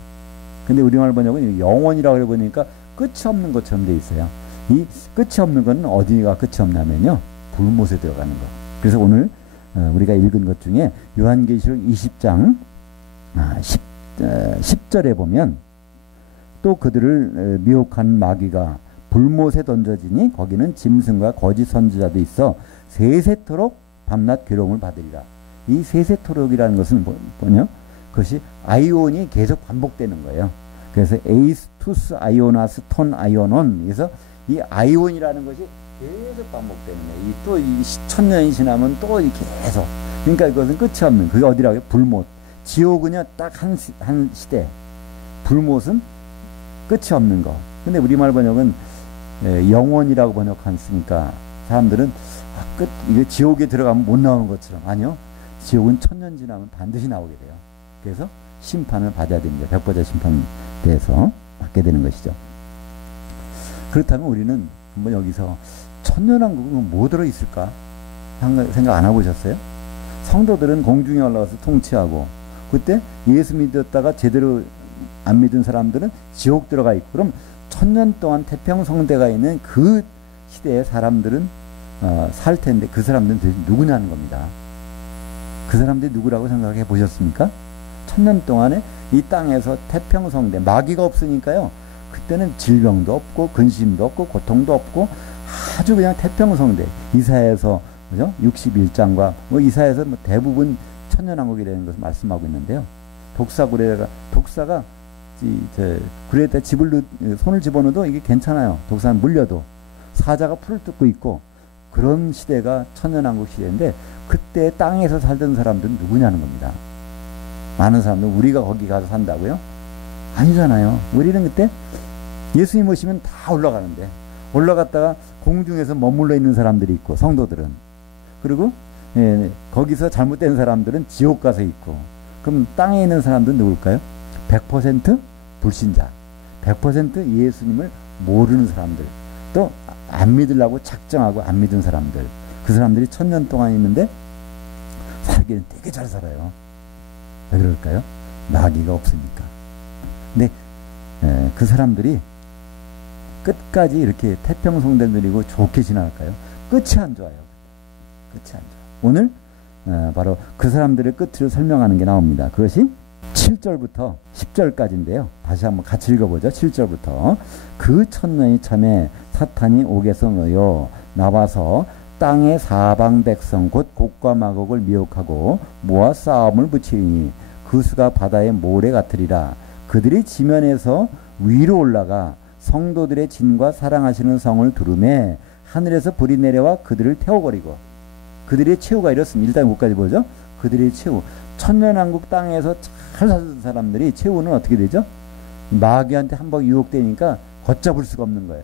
근데 우리말 번역은 영원이라고 해보니까 끝이 없는 것처럼 돼 있어요. 이 끝이 없는 건 어디가 끝이 없냐면요, 불못에 들어가는 거. 그래서 오늘 우리가 읽은 것 중에 요한계시록 20장 10절에 보면 또 그들을 미혹한 마귀가 불못에 던져지니 거기는 짐승과 거짓 선지자도 있어 세세토록 밤낮 괴로움을 받으리라. 이 세세토록이라는 것은 뭐냐? 그것이 아이온이 계속 반복되는 거예요. 그래서 에이스, 투스, 아이오나스, 톤, 아이오논. 그래서 이 아이온이라는 것이 계속 반복되는 거예요. 또 이 천년이 지나면 또 계속. 그러니까 이것은 끝이 없는, 그게 어디라고요? 불못. 지옥은요, 딱 한 시대. 불못은 끝이 없는 거. 근데 우리말 번역은 영원이라고 번역했으니까 사람들은 이게 지옥에 들어가면 못 나오는 것처럼. 아니요. 지옥은 천년 지나면 반드시 나오게 돼요. 그래서 심판을 받아야 됩니다. 백보자 심판에 대해서 받게 되는 것이죠. 그렇다면 우리는 한번 여기서 천년왕국은 뭐 들어있을까? 생각 안 해보셨어요? 성도들은 공중에 올라가서 통치하고, 그때 예수 믿었다가 제대로 안 믿은 사람들은 지옥 들어가 있고, 그럼 천년 동안 태평성대가 있는 그 시대의 사람들은 살 텐데 그 사람들은 누구냐는 겁니다. 그 사람들이 누구라고 생각해 보셨습니까? 천년 동안에 이 땅에서 태평성대, 마귀가 없으니까요, 그때는 질병도 없고 근심도 없고 고통도 없고 아주 그냥 태평성대. 이사야에서 그죠? 61장과 이사야에서 대부분 천년왕국이라는 것을 말씀하고 있는데요. 독사가 구레에다 손을 집어넣어도 이게 괜찮아요. 독사는 물려도. 사자가 풀을 뜯고 있고, 그런 시대가 천년왕국 시대인데, 그때 땅에서 살던 사람들은 누구냐는 겁니다. 많은 사람들은 우리가 거기 가서 산다고요? 아니잖아요. 우리는 그때 예수님 오시면 다 올라가는데, 올라갔다가 공중에서 머물러 있는 사람들이 있고, 성도들은. 그리고 거기서 잘못된 사람들은 지옥 가서 있고, 그럼 땅에 있는 사람들은 누굴까요? 100% 불신자, 100% 예수님을 모르는 사람들, 또 안 믿으려고 작정하고 안 믿은 사람들, 그 사람들이 천년 동안 있는데 살기는 되게 잘 살아요. 왜 그럴까요? 마귀가 없으니까. 근데 그 사람들이 끝까지 이렇게 태평성대 누리고 좋게 지나갈까요? 끝이 안 좋아요. 끝이 안 좋아요. 오늘 바로 그 사람들의 끝을 설명하는 게 나옵니다. 그것이 7절부터 10절까지인데요. 다시 한번 같이 읽어보죠. 7절부터. 그 천년이 참에 사탄이 옥에서 놓여 나와서 땅의 사방 백성 곧 곡과 마곡을 미혹하고 모아 싸움을 붙이리니 그 수가 바다의 모래 같으리라. 그들이 지면에서 위로 올라가 성도들의 진과 사랑하시는 성을 두루매 하늘에서 불이 내려와 그들을 태워버리고. 그들의 최후가 이렇습니다. 일단 여기까지 보죠. 그들의 최후. 천년왕국 땅에서 잘 살던 사람들이 최후는 어떻게 되죠? 마귀한테 한번 유혹되니까 걷잡을 수가 없는 거예요.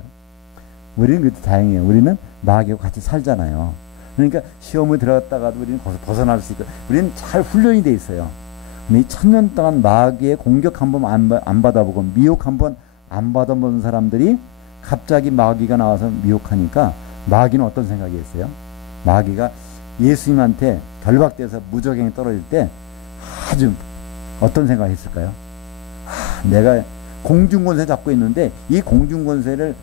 우리는 그래도 다행이에요. 우리는 마귀하고 같이 살잖아요. 그러니까 시험을 들어갔다가도 우리는 거기서 벗어날 수 있고, 우리는 잘 훈련이 돼 있어요. 근데 이 천년 동안 마귀의 공격 한번 안 받아보고 미혹 한번 안 받아본 사람들이 갑자기 마귀가 나와서 미혹하니까 마귀는 어떤 생각이 했어요? 마귀가 예수님한테 결박돼서 무저갱에 떨어질 때 아주 어떤 생각을 했을까요? 내가 공중권세 잡고 있는데 이 공중권세를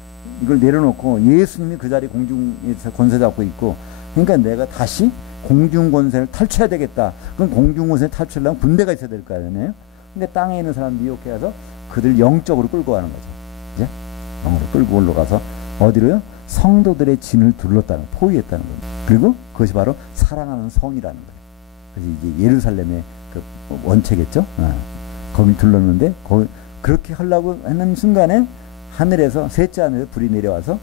이걸 내려놓고 예수님이 그 자리 공중에서 권세 잡고 있고, 그러니까 내가 다시 공중 권세를 탈취해야 되겠다. 그럼 공중 권세를 탈취하려면 군대가 있어야 될 거 아니에요. 근데 땅에 있는 사람 미혹해서 그들 영적으로 끌고 가는 거죠. 이제 영으로 끌고 올라가서 어디로요? 성도들의 진을 둘렀다는, 포위했다는 겁니다. 그리고 그것이 바로 사랑하는 성이라는 거예요. 그래서 이제 예루살렘의 그 원체겠죠. 거기 둘렀는데 그렇게 하려고 하는 순간에 하늘에서 셋째 하늘에 불이 내려와서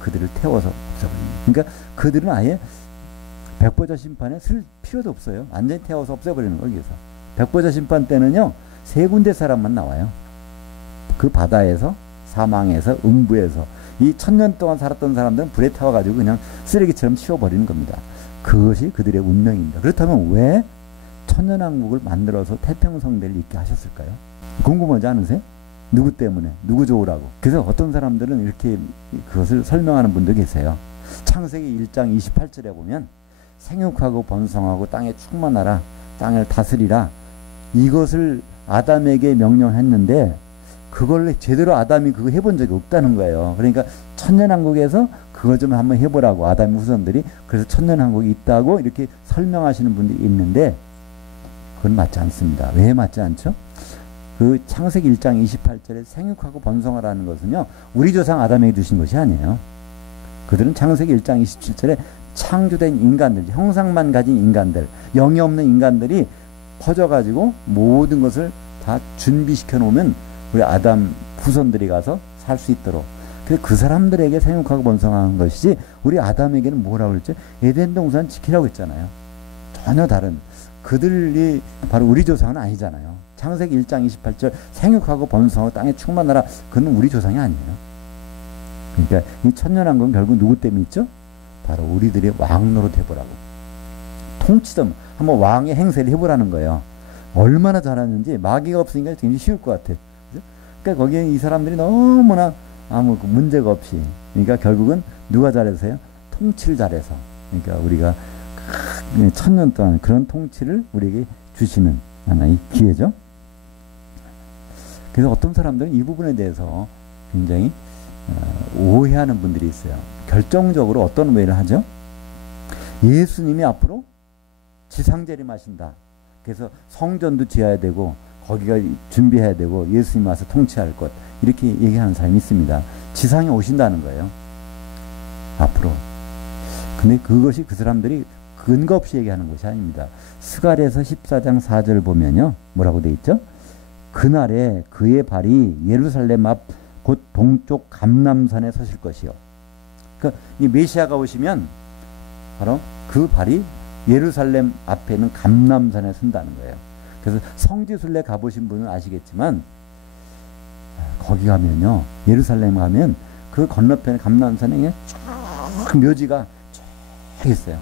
그들을 태워서 없애버립니다. 그러니까 그들은 아예 백보자 심판에 쓸 필요도 없어요. 완전히 태워서 없애버리는 거예요. 여기서 백보자 심판 때는요, 세 군데 사람만 나와요. 그 바다에서, 사망에서, 음부에서. 이 1000년 동안 살았던 사람들은 불에 타와가지고 그냥 쓰레기처럼 치워버리는 겁니다. 그것이 그들의 운명입니다. 그렇다면 왜 천년왕국을 만들어서 태평성대를 있게 하셨을까요? 궁금하지 않으세요? 누구 때문에? 누구 좋으라고? 그래서 어떤 사람들은 이렇게 그것을 설명하는 분도 계세요. 창세기 1장 28절에 보면 생육하고 번성하고 땅에 충만하라, 땅을 다스리라, 이것을 아담에게 명령했는데 그걸 제대로 아담이 그거 해본 적이 없다는 거예요. 그러니까 천년왕국에서 그거 좀 한번 해보라고 아담의 후손들이, 그래서 천년왕국이 있다고 이렇게 설명하시는 분들이 있는데 그건 맞지 않습니다. 왜 맞지 않죠? 그 창세기 1장 28절에 생육하고 번성하라는 것은요, 우리 조상 아담에게 주신 것이 아니에요. 그들은 창세기 1장 27절에 창조된 인간들, 형상만 가진 인간들, 영이 없는 인간들이 퍼져가지고 모든 것을 다 준비시켜 놓으면 우리 아담 후손들이 가서 살 수 있도록, 그 사람들에게 생육하고 번성하는 것이지 우리 아담에게는 뭐라고 그랬죠? 에덴 동산 지키라고 했잖아요. 전혀 다른, 그들이 바로 우리 조상은 아니잖아요. 창세기 1장 28절 생육하고 번성하고 땅에 충만하라, 그건 우리 조상이 아니에요. 그러니까 이 천년왕국은 결국 누구 때문에 있죠? 바로 우리들의 왕노릇 해보라고, 통치점 한번 왕의 행세를 해보라는 거예요. 얼마나 잘하는지, 마귀가 없으니까 굉장히 쉬울 것 같아. 그러니까 거기에 이 사람들이 너무나 아무 문제가 없이, 그러니까 결국은 누가 잘해서요? 통치를 잘해서. 그러니까 우리가 천년 동안 그런 통치를 우리에게 주시는 하나의 기회죠. 그래서 어떤 사람들은 이 부분에 대해서 굉장히 오해하는 분들이 있어요. 결정적으로 어떤 오해를 하죠? 예수님이 앞으로 지상재림하신다. 그래서 성전도 지어야 되고 거기가 준비해야 되고 예수님 와서 통치할 것, 이렇게 얘기하는 사람이 있습니다. 지상에 오신다는 거예요, 앞으로. 근데 그것이 그 사람들이 근거 없이 얘기하는 것이 아닙니다. 스가랴서 14장 4절 보면요, 뭐라고 돼 있죠? 그날에 그의 발이 예루살렘 앞 곧 동쪽 감람산에 서실 것이요. 그러니까 이 메시아가 오시면 바로 그 발이 예루살렘 앞에 있는 감람산에 선다는 거예요. 그래서 성지순례 가보신 분은 아시겠지만 거기 가면요, 예루살렘 가면 그 건너편에 감람산에 쭉 묘지가 쭉 있어요.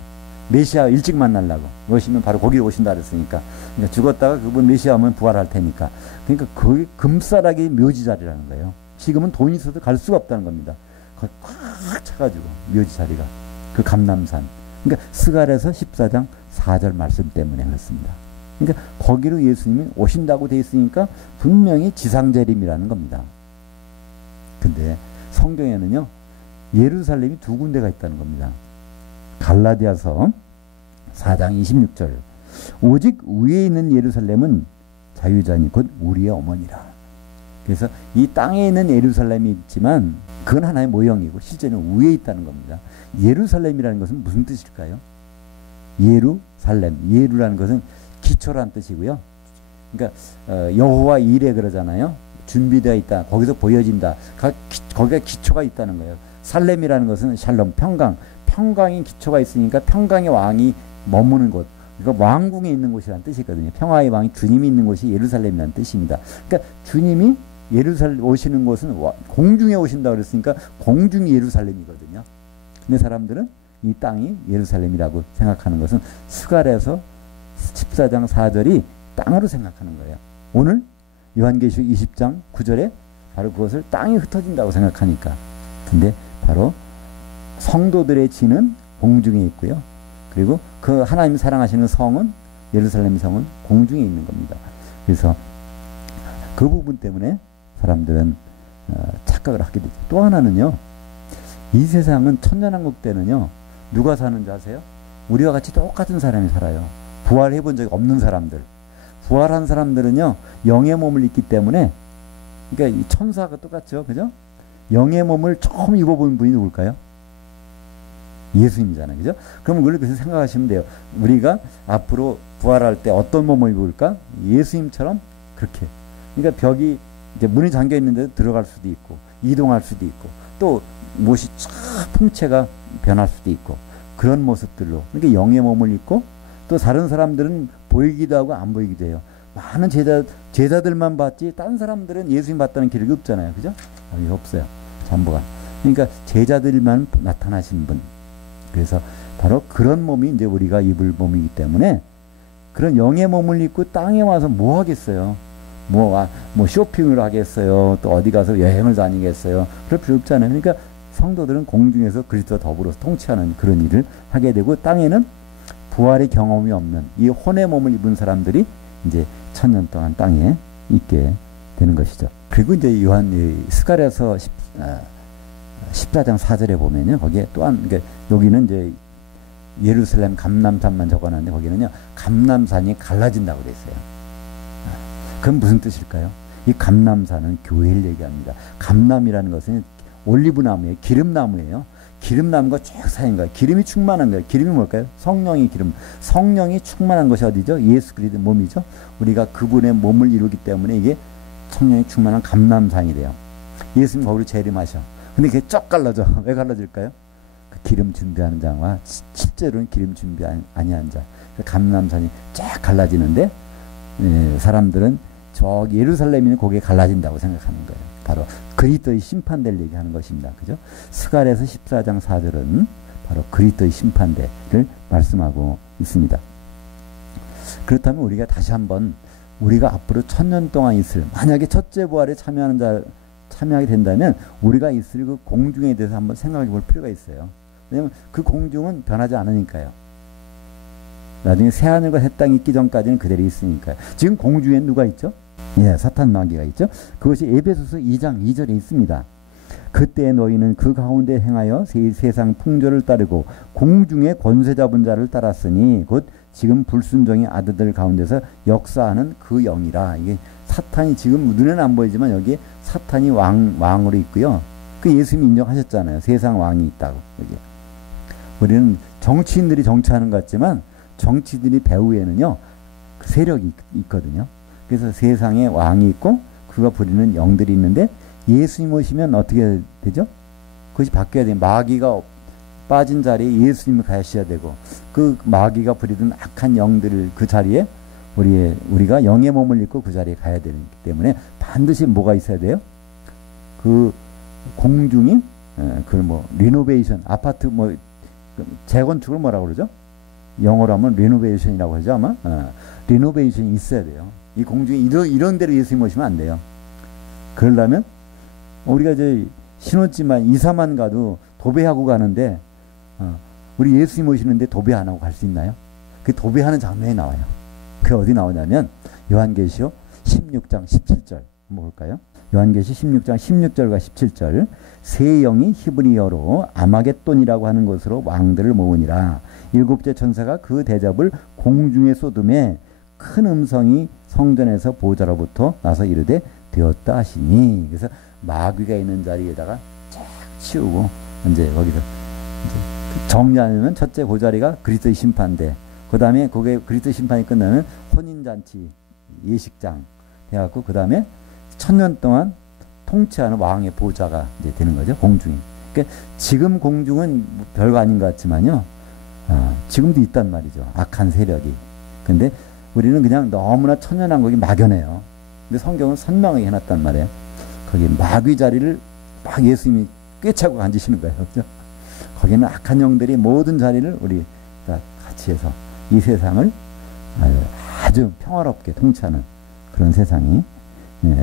메시아 일찍 만나려고 오시면 바로 거기 오신다 그랬으니까, 그러니까 죽었다가 그분 메시아 오면 부활할 테니까, 그러니까 거기 금싸라기 묘지 자리라는 거예요. 지금은 돈이 있어도 갈 수가 없다는 겁니다. 거기 꽉 차가지고 묘지 자리가 그 감람산. 그러니까 스가랴서 14장 4절 말씀 때문에 그렇습니다. 그러니까 거기로 예수님이 오신다고 돼 있으니까 분명히 지상재림이라는 겁니다. 근데 성경에는요, 예루살렘이 두 군데가 있다는 겁니다. 갈라디아서 4장 26절 오직 위에 있는 예루살렘은 자유자니 곧 우리의 어머니라. 그래서 이 땅에 있는 예루살렘이 있지만 그건 하나의 모형이고 실제는 위에 있다는 겁니다. 예루살렘이라는 것은 무슨 뜻일까요? 예루살렘, 예루라는 것은 기초라는 뜻이고요. 그러니까 여호와 이레 그러잖아요. 준비되어 있다, 거기서 보여진다, 거기가 기초가 있다는 거예요. 살렘이라는 것은 샬롬, 평강, 평강의 기초가 있으니까 평강의 왕이 머무는 곳, 그러니까 왕궁에 있는 곳이라는 뜻이거든요. 평화의 왕이 주님이 있는 곳이 예루살렘이라는 뜻입니다. 그러니까 주님이 예루살렘 오시는 곳은 공중에 오신다고 그랬으니까 공중이 예루살렘이거든요. 근데 사람들은 이 땅이 예루살렘이라고 생각하는 것은 스가랴서 14장 4절이 땅으로 생각하는 거예요. 오늘 요한계시록 20장 9절에 바로 그것을 땅이 흩어진다고 생각하니까. 근데 바로 성도들의 진은 공중에 있고요. 그리고 그 하나님 사랑하시는 성은, 예루살렘 성은 공중에 있는 겁니다. 그래서 그 부분 때문에 사람들은 착각을 하게 되죠. 또 하나는요, 이 세상은 천년왕국 때는요, 누가 사는지 아세요? 우리와 같이 똑같은 사람이 살아요. 부활해 본 적이 없는 사람들. 부활한 사람들은요, 영의 몸을 입기 때문에, 그러니까 이 천사가 똑같죠, 그죠? 영의 몸을 처음 입어본 분이 누굴까요? 예수님이잖아요, 그죠? 그럼 그걸 그래서 생각하시면 돼요. 우리가 앞으로 부활할 때 어떤 몸을 입을까? 예수님처럼 그렇게. 그러니까 벽이 이제 문이 잠겨 있는데도 들어갈 수도 있고, 이동할 수도 있고, 또 못이 쫙 풍채가 변할 수도 있고, 그런 모습들로. 그러니까 영의 몸을 입고, 또 다른 사람들은 보이기도 하고 안 보이기도 해요. 많은 제자들만 봤지, 딴 사람들은 예수님 봤다는 기록이 없잖아요, 그죠? 없어요, 잠보가. 그러니까 제자들만 나타나신 분. 그래서 바로 그런 몸이 이제 우리가 입을 몸이기 때문에, 그런 영의 몸을 입고 땅에 와서 뭐 하겠어요? 뭐 쇼핑을 하겠어요? 또 어디 가서 여행을 다니겠어요? 그럴 필요 없잖아요. 그러니까 성도들은 공중에서 그리스도와 더불어 통치하는 그런 일을 하게 되고, 땅에는 부활의 경험이 없는 이 혼의 몸을 입은 사람들이 이제 1000년 동안 땅에 있게 되는 것이죠. 그리고 이제 요한 스가랴서 14장 4절에 보면요, 거기에 또한, 그러니까 여기는 이제 예루살렘 감람산만 적어놨는데, 거기는요 감람산이 갈라진다고 그래 있어요. 그건 무슨 뜻일까요? 이 감람산은 교회를 얘기합니다. 감람이라는 것은 올리브나무예요. 기름나무예요. 기름나무가 쭉 쌓인 거예요. 기름이 충만한 거예요. 기름이 뭘까요? 성령이 기름. 성령이 충만한 것이 어디죠? 예수 그리스도 몸이죠. 우리가 그분의 몸을 이루기 때문에 이게 성령이 충만한 감람산이 돼요. 예수님 거기로 재림하셔. 근데 그게 쩍 갈라져. 왜 갈라질까요? 그 기름 준비하는 자와 실제로는 기름 준비 아니한 자. 그 감람산이 쫙 갈라지는데, 사람들은 저기 예루살렘이 거기에 갈라진다고 생각하는 거예요. 바로 그리스도의 심판대를 얘기하는 것입니다. 그죠? 스가랴서 14장 4절은 바로 그리스도의 심판대를 말씀하고 있습니다. 그렇다면 우리가 다시 한번 우리가 앞으로 1000년 동안 있을, 만약에 첫째 부활에 참여하게 된다면 우리가 있을 그 공중에 대해서 한번 생각해 볼 필요가 있어요. 왜냐하면 그 공중은 변하지 않으니까요. 나중에 새하늘과 새 땅이 있기 전까지는 그대로 있으니까요. 지금 공중에 누가 있죠? 예, 사탄 마귀가 있죠. 그것이 에베소서 2장 2절에 있습니다. 그때 너희는 그 가운데 행하여 세상 풍조를 따르고 공중의 권세 잡은 자를 따랐으니 곧 지금 불순종의 아들들 가운데서 역사하는 그 영이라. 이게 사탄이 지금 눈에는 안 보이지만 여기에 사탄이 왕으로 있고요. 그 예수님이 인정하셨잖아요. 세상 왕이 있다고. 여기. 우리는 정치인들이 정치하는 것 같지만 정치인들이 배후에는요, 그 세력이 있거든요. 그래서 세상에 왕이 있고 그가 부리는 영들이 있는데, 예수님 오시면 어떻게 되죠? 그것이 바뀌어야 돼요. 마귀가 빠진 자리에 예수님이 가셔야 되고, 그 마귀가 부리던 악한 영들을 그 자리에 우리가 영의 몸을 입고 그 자리에 가야 되기 때문에 반드시 뭐가 있어야 돼요? 그 공중이 리노베이션, 아파트 재건축을 뭐라고 그러죠? 영어로 하면 리노베이션이라고 하죠, 아마. 리노베이션이 있어야 돼요. 이 공중에 이런 데로 예수님 오시면 안 돼요. 그러려면 우리가 이제 신혼집만 이사만 가도 도배하고 가는데, 우리 예수님 오시는데 도배 안 하고 갈 수 있나요? 그 도배하는 장면이 나와요. 그게 어디 나오냐면 요한계시록 16장 17절 한번 볼까요? 요한계시 16장 16절과 17절. 새 영이 히브리어로 아마겟돈이라고 하는 곳으로 왕들을 모으니라. 일곱째 천사가 그 대접을 공중에 쏟음에 큰 음성이 성전에서 보좌로부터 나서 이르되 되었다 하시니. 그래서 마귀가 있는 자리에다가 쫙 치우고 이제 거기서 이제 정리하면 첫째 그 자리가 그리스도의 심판대. 그 다음에 그게 그리스도 심판이 끝나면 혼인잔치 예식장 해갖고, 그 다음에 1000년 동안 통치하는 왕의 보좌가 이제 되는 거죠, 공중이. 그러니까 지금 공중은 별거 아닌 것 같지만요, 지금도 있단 말이죠, 악한 세력이. 근데 우리는 그냥 너무나 천연왕국이 막연해요. 근데 성경은 선명하게 해놨단 말이에요. 거기 마귀 자리를 막 예수님이 꿰차고 앉으시는 거예요, 그죠? 거기는 악한 영들이 모든 자리를 우리 같이 해서 이 세상을 아주 평화롭게 통치하는 그런 세상이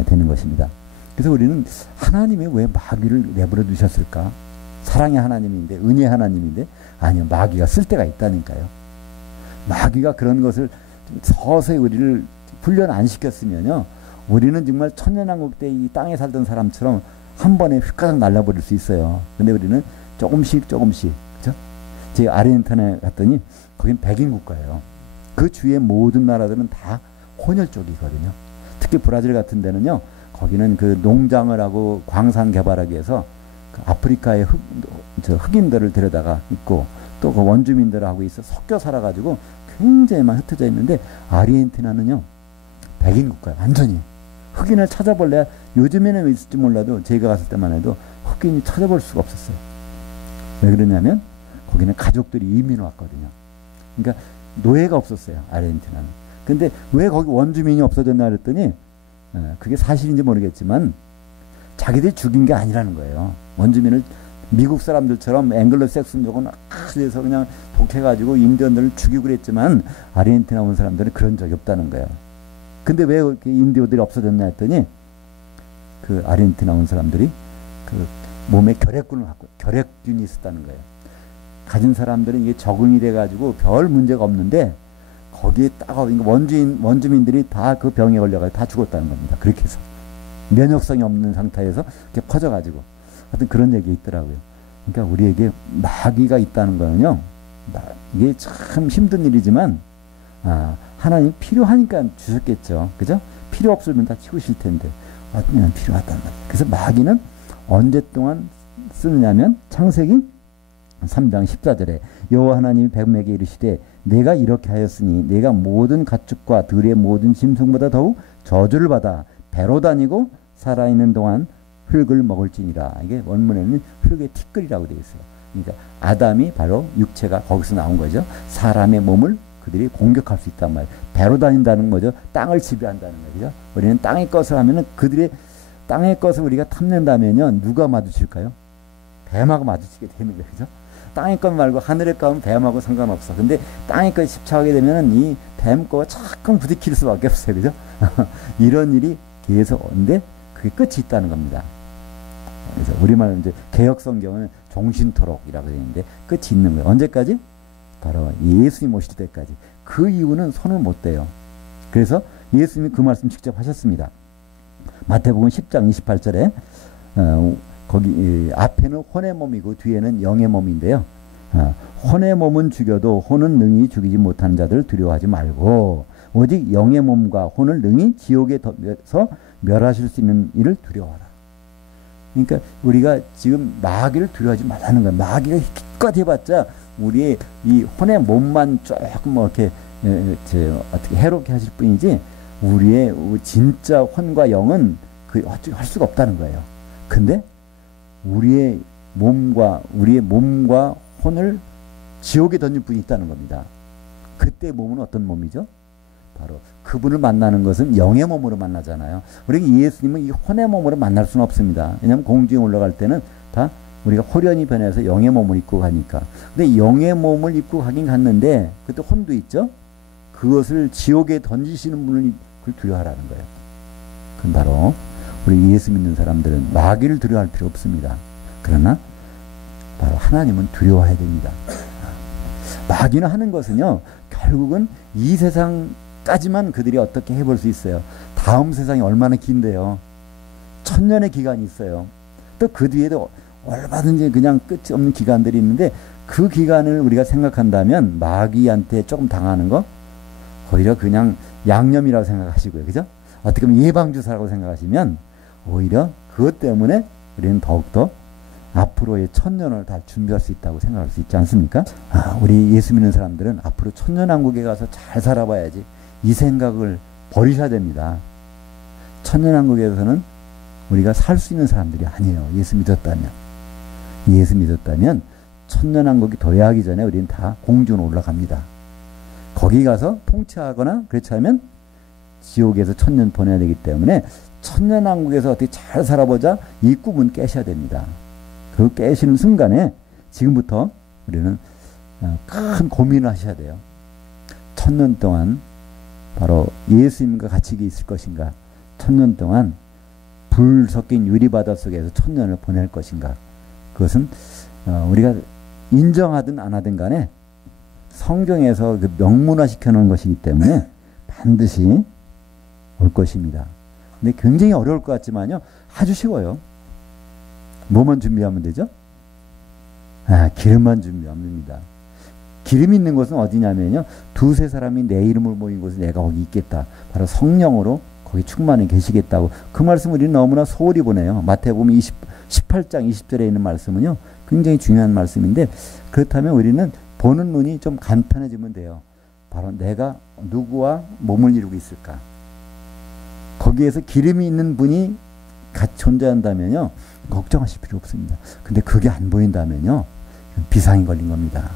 되는 것입니다. 그래서 우리는 하나님이 왜 마귀를 내버려 두셨을까? 사랑의 하나님인데, 은혜의 하나님인데, 아니요, 마귀가 쓸 때가 있다니까요. 마귀가 그런 것을 서서히 우리를 훈련 안 시켰으면요, 우리는 정말 천년왕국 때 이 땅에 살던 사람처럼 한 번에 휙가닥 날라버릴 수 있어요. 근데 우리는 조금씩 그죠? 제가 아르헨티나에 갔더니 거긴 백인 국가예요. 그 주위의 모든 나라들은 다 혼혈 쪽이거든요. 특히 브라질 같은 데는요, 거기는 그 농장을 하고 광산 개발하기 위해서 그 아프리카의 흑인들을 데려다가 있고 또 그 원주민들하고 있어 섞여 살아가지고 굉장히 많이 흩어져 있는데, 아르헨티나는요 백인 국가예요. 완전히 흑인을 찾아볼래야, 요즘에는 있을지 몰라도 제가 갔을 때만 해도 흑인이 찾아볼 수가 없었어요. 왜 그러냐면 거기는 가족들이 이민 왔거든요. 그러니까 노예가 없었어요, 아르헨티나는. 근데 왜 거기 원주민이 없어졌나 그랬더니 그게 사실인지 모르겠지만 자기들이 죽인 게 아니라는 거예요. 원주민을 미국 사람들처럼 앵글로색슨족은 그래서 그냥 독해가지고 인디언들을 죽이고 그랬지만 아르헨티나 온 사람들은 그런 적이 없다는 거예요. 근데 왜 이렇게 인디오들이 없어졌냐 했더니 그 아르헨티나 온 사람들이 그 몸에 결핵균이 있었다는 거예요. 가진 사람들은 이게 적응이 돼가지고 별 문제가 없는데 거기에 딱 원주민들이 다 그 병에 걸려가지고 다 죽었다는 겁니다. 그렇게 해서 면역성이 없는 상태에서 이렇게 퍼져가지고 하여튼 그런 얘기 있더라고요. 그러니까 우리에게 마귀가 있다는 거는요, 이게 참 힘든 일이지만 하나님 필요하니까 주셨겠죠. 그죠? 필요 없으면 다 치우실 텐데 그냥 필요하단 말이에요. 그래서 마귀는 언제 동안 쓰느냐면 창세기 3장 14절에 여호와 하나님이 백성에게 이르시되 내가 이렇게 하였으니 내가 모든 가축과 들의 모든 짐승보다 더욱 저주를 받아 배로 다니고 살아있는 동안 흙을 먹을지니라. 이게 원문에는 흙의 티끌이라고 되어 있어요. 그러니까 아담이 바로 육체가 거기서 나온 거죠. 사람의 몸을 그들이 공격할 수 있단 말이에요. 배로 다닌다는 거죠. 땅을 지배한다는 거죠. 우리는 땅의 것을 하면은 그들의 땅의 것을 우리가 탐낸다면요, 누가 마주칠까요? 뱀하고 마주치게 되는 거죠. 그죠? 땅의 것 말고 하늘의 것은 뱀하고 상관없어. 근데 땅의 것에 집착하게 되면은 이 뱀 거와 자꾸 부딪힐 수밖에 없어요. 그죠? 이런 일이 계속 오는데 그게 끝이 있다는 겁니다. 그래서 우리말로 이제 개역 성경은 종신토록이라고 되어 있는데 끝이 있는 거예요. 언제까지? 바로 예수님 오실 때까지. 그 이유는 손을 못 대요. 그래서 예수님이 그 말씀 직접 하셨습니다. 마태복음 10장 28절에 거기 앞에는 혼의 몸이고 뒤에는 영의 몸인데요. 혼의 몸은 죽여도 혼은 능히 죽이지 못하는 자들을 두려워하지 말고 오직 영의 몸과 혼을 능히 지옥에 서 멸하실 수 있는 이를 두려워하라. 그러니까 우리가 지금 마귀를 두려워하지 말라는 거예요. 마귀가 기껏 해봤자 우리의 이 혼의 몸만 조금 뭐 이렇게 어떻게 해롭게 하실 뿐이지 우리의 진짜 혼과 영은 그 어떻게 할 수가 없다는 거예요. 근데 우리의 몸과 혼을 지옥에 던진 분이 있다는 겁니다. 그때 몸은 어떤 몸이죠? 바로 그분을 만나는 것은 영의 몸으로 만나잖아요. 우리가 예수님은 이 혼의 몸으로 만날 수는 없습니다. 왜냐하면 공중에 올라갈 때는 다 우리가 호련히 변해서 영의 몸을 입고 가니까. 근데 영의 몸을 입고 가긴 갔는데 그때 혼도 있죠. 그것을 지옥에 던지시는 분을 그걸 두려워하라는 거예요. 그건 바로 우리 예수 믿는 사람들은 마귀를 두려워할 필요 없습니다. 그러나 바로 하나님은 두려워해야 됩니다. 마귀는 하는 것은요, 결국은 이 세상까지만 그들이 어떻게 해볼 수 있어요. 다음 세상이 얼마나 긴데요. 1000년의 기간이 있어요. 또 그 뒤에도 얼마든지 그냥 끝이 없는 기간들이 있는데 그 기간을 우리가 생각한다면 마귀한테 조금 당하는 거 오히려 그냥 양념이라고 생각하시고요. 그죠? 어떻게 보면 예방주사라고 생각하시면 오히려 그것 때문에 우리는 더욱더 앞으로의 1000년을 다 준비할 수 있다고 생각할 수 있지 않습니까? 우리 예수 믿는 사람들은 앞으로 천년왕국에 가서 잘 살아봐야지 이 생각을 버리셔야 됩니다. 천년왕국에서는 우리가 살 수 있는 사람들이 아니에요. 예수 믿었다면 천년왕국이 도래하기 전에 우리는 다 공중으로 올라갑니다. 거기 가서 통치하거나 그렇지 않으면 지옥에서 1000년 보내야 되기 때문에 천년왕국에서 어떻게 잘 살아보자 이 꿈은 깨셔야 됩니다. 그 깨시는 순간에 지금부터 우리는 큰 고민을 하셔야 돼요. 1000년 동안 바로 예수님과 같이 있을 것인가, 1000년 동안 불 섞인 유리바다 속에서 1000년을 보낼 것인가. 그것은 우리가 인정하든 안 하든 간에 성경에서 그 명문화 시켜놓은 것이기 때문에 반드시 올 것입니다. 근데 굉장히 어려울 것 같지만요, 아주 쉬워요. 뭐만 준비하면 되죠? 기름만 준비하면 됩니다. 기름이 있는 곳은 어디냐면요. 두세 사람이 내 이름을 모인 곳에 내가 거기 있겠다. 바로 성령으로 거기 충만히 계시겠다고. 그 말씀 우리는 너무나 소홀히 보내요. 마태복음 18장 20절에 있는 말씀은요. 굉장히 중요한 말씀인데 그렇다면 우리는 보는 눈이 좀 간편해지면 돼요. 바로 내가 누구와 몸을 이루고 있을까. 거기에서 기름이 있는 분이 같이 존재한다면요. 걱정하실 필요 없습니다. 근데 그게 안 보인다면요. 비상이 걸린 겁니다.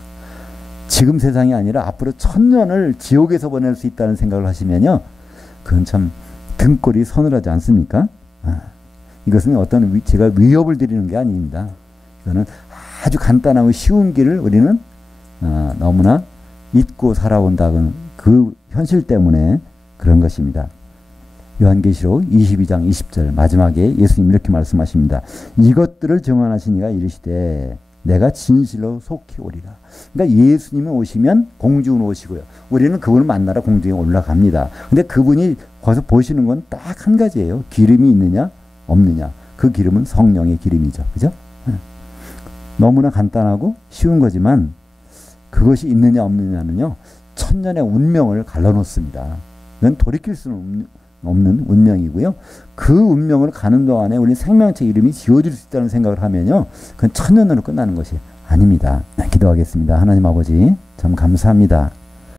지금 세상이 아니라 앞으로 1000년을 지옥에서 보낼 수 있다는 생각을 하시면요. 그건 참 등골이 서늘하지 않습니까? 이것은 어떤 제가 위협을 드리는 게 아닙니다. 이거는 아주 간단하고 쉬운 길을 우리는 너무나 잊고 살아온다는 그 현실 때문에 그런 것입니다. 요한계시록 22장 20절 마지막에 예수님 이렇게 말씀하십니다. 이것들을 증언하시니가 이르시되 내가 진실로 속히 오리라. 그러니까 예수님이 오시면 공중으로 오시고요. 우리는 그분을 만나러 공중에 올라갑니다. 근데 그분이 거기서 보시는 건 딱 한 가지예요. 기름이 있느냐 없느냐. 그 기름은 성령의 기름이죠. 그죠? 너무나 간단하고 쉬운 거지만 그것이 있느냐 없느냐는요. 1000년의 운명을 갈라놓습니다. 이건 돌이킬 수는 없는 운명이고요. 그 운명을 가는 동안에 우리 생명체 이름이 지워질 수 있다는 생각을 하면요. 그건 1000년으로 끝나는 것이 아닙니다. 기도하겠습니다. 하나님 아버지 참 감사합니다.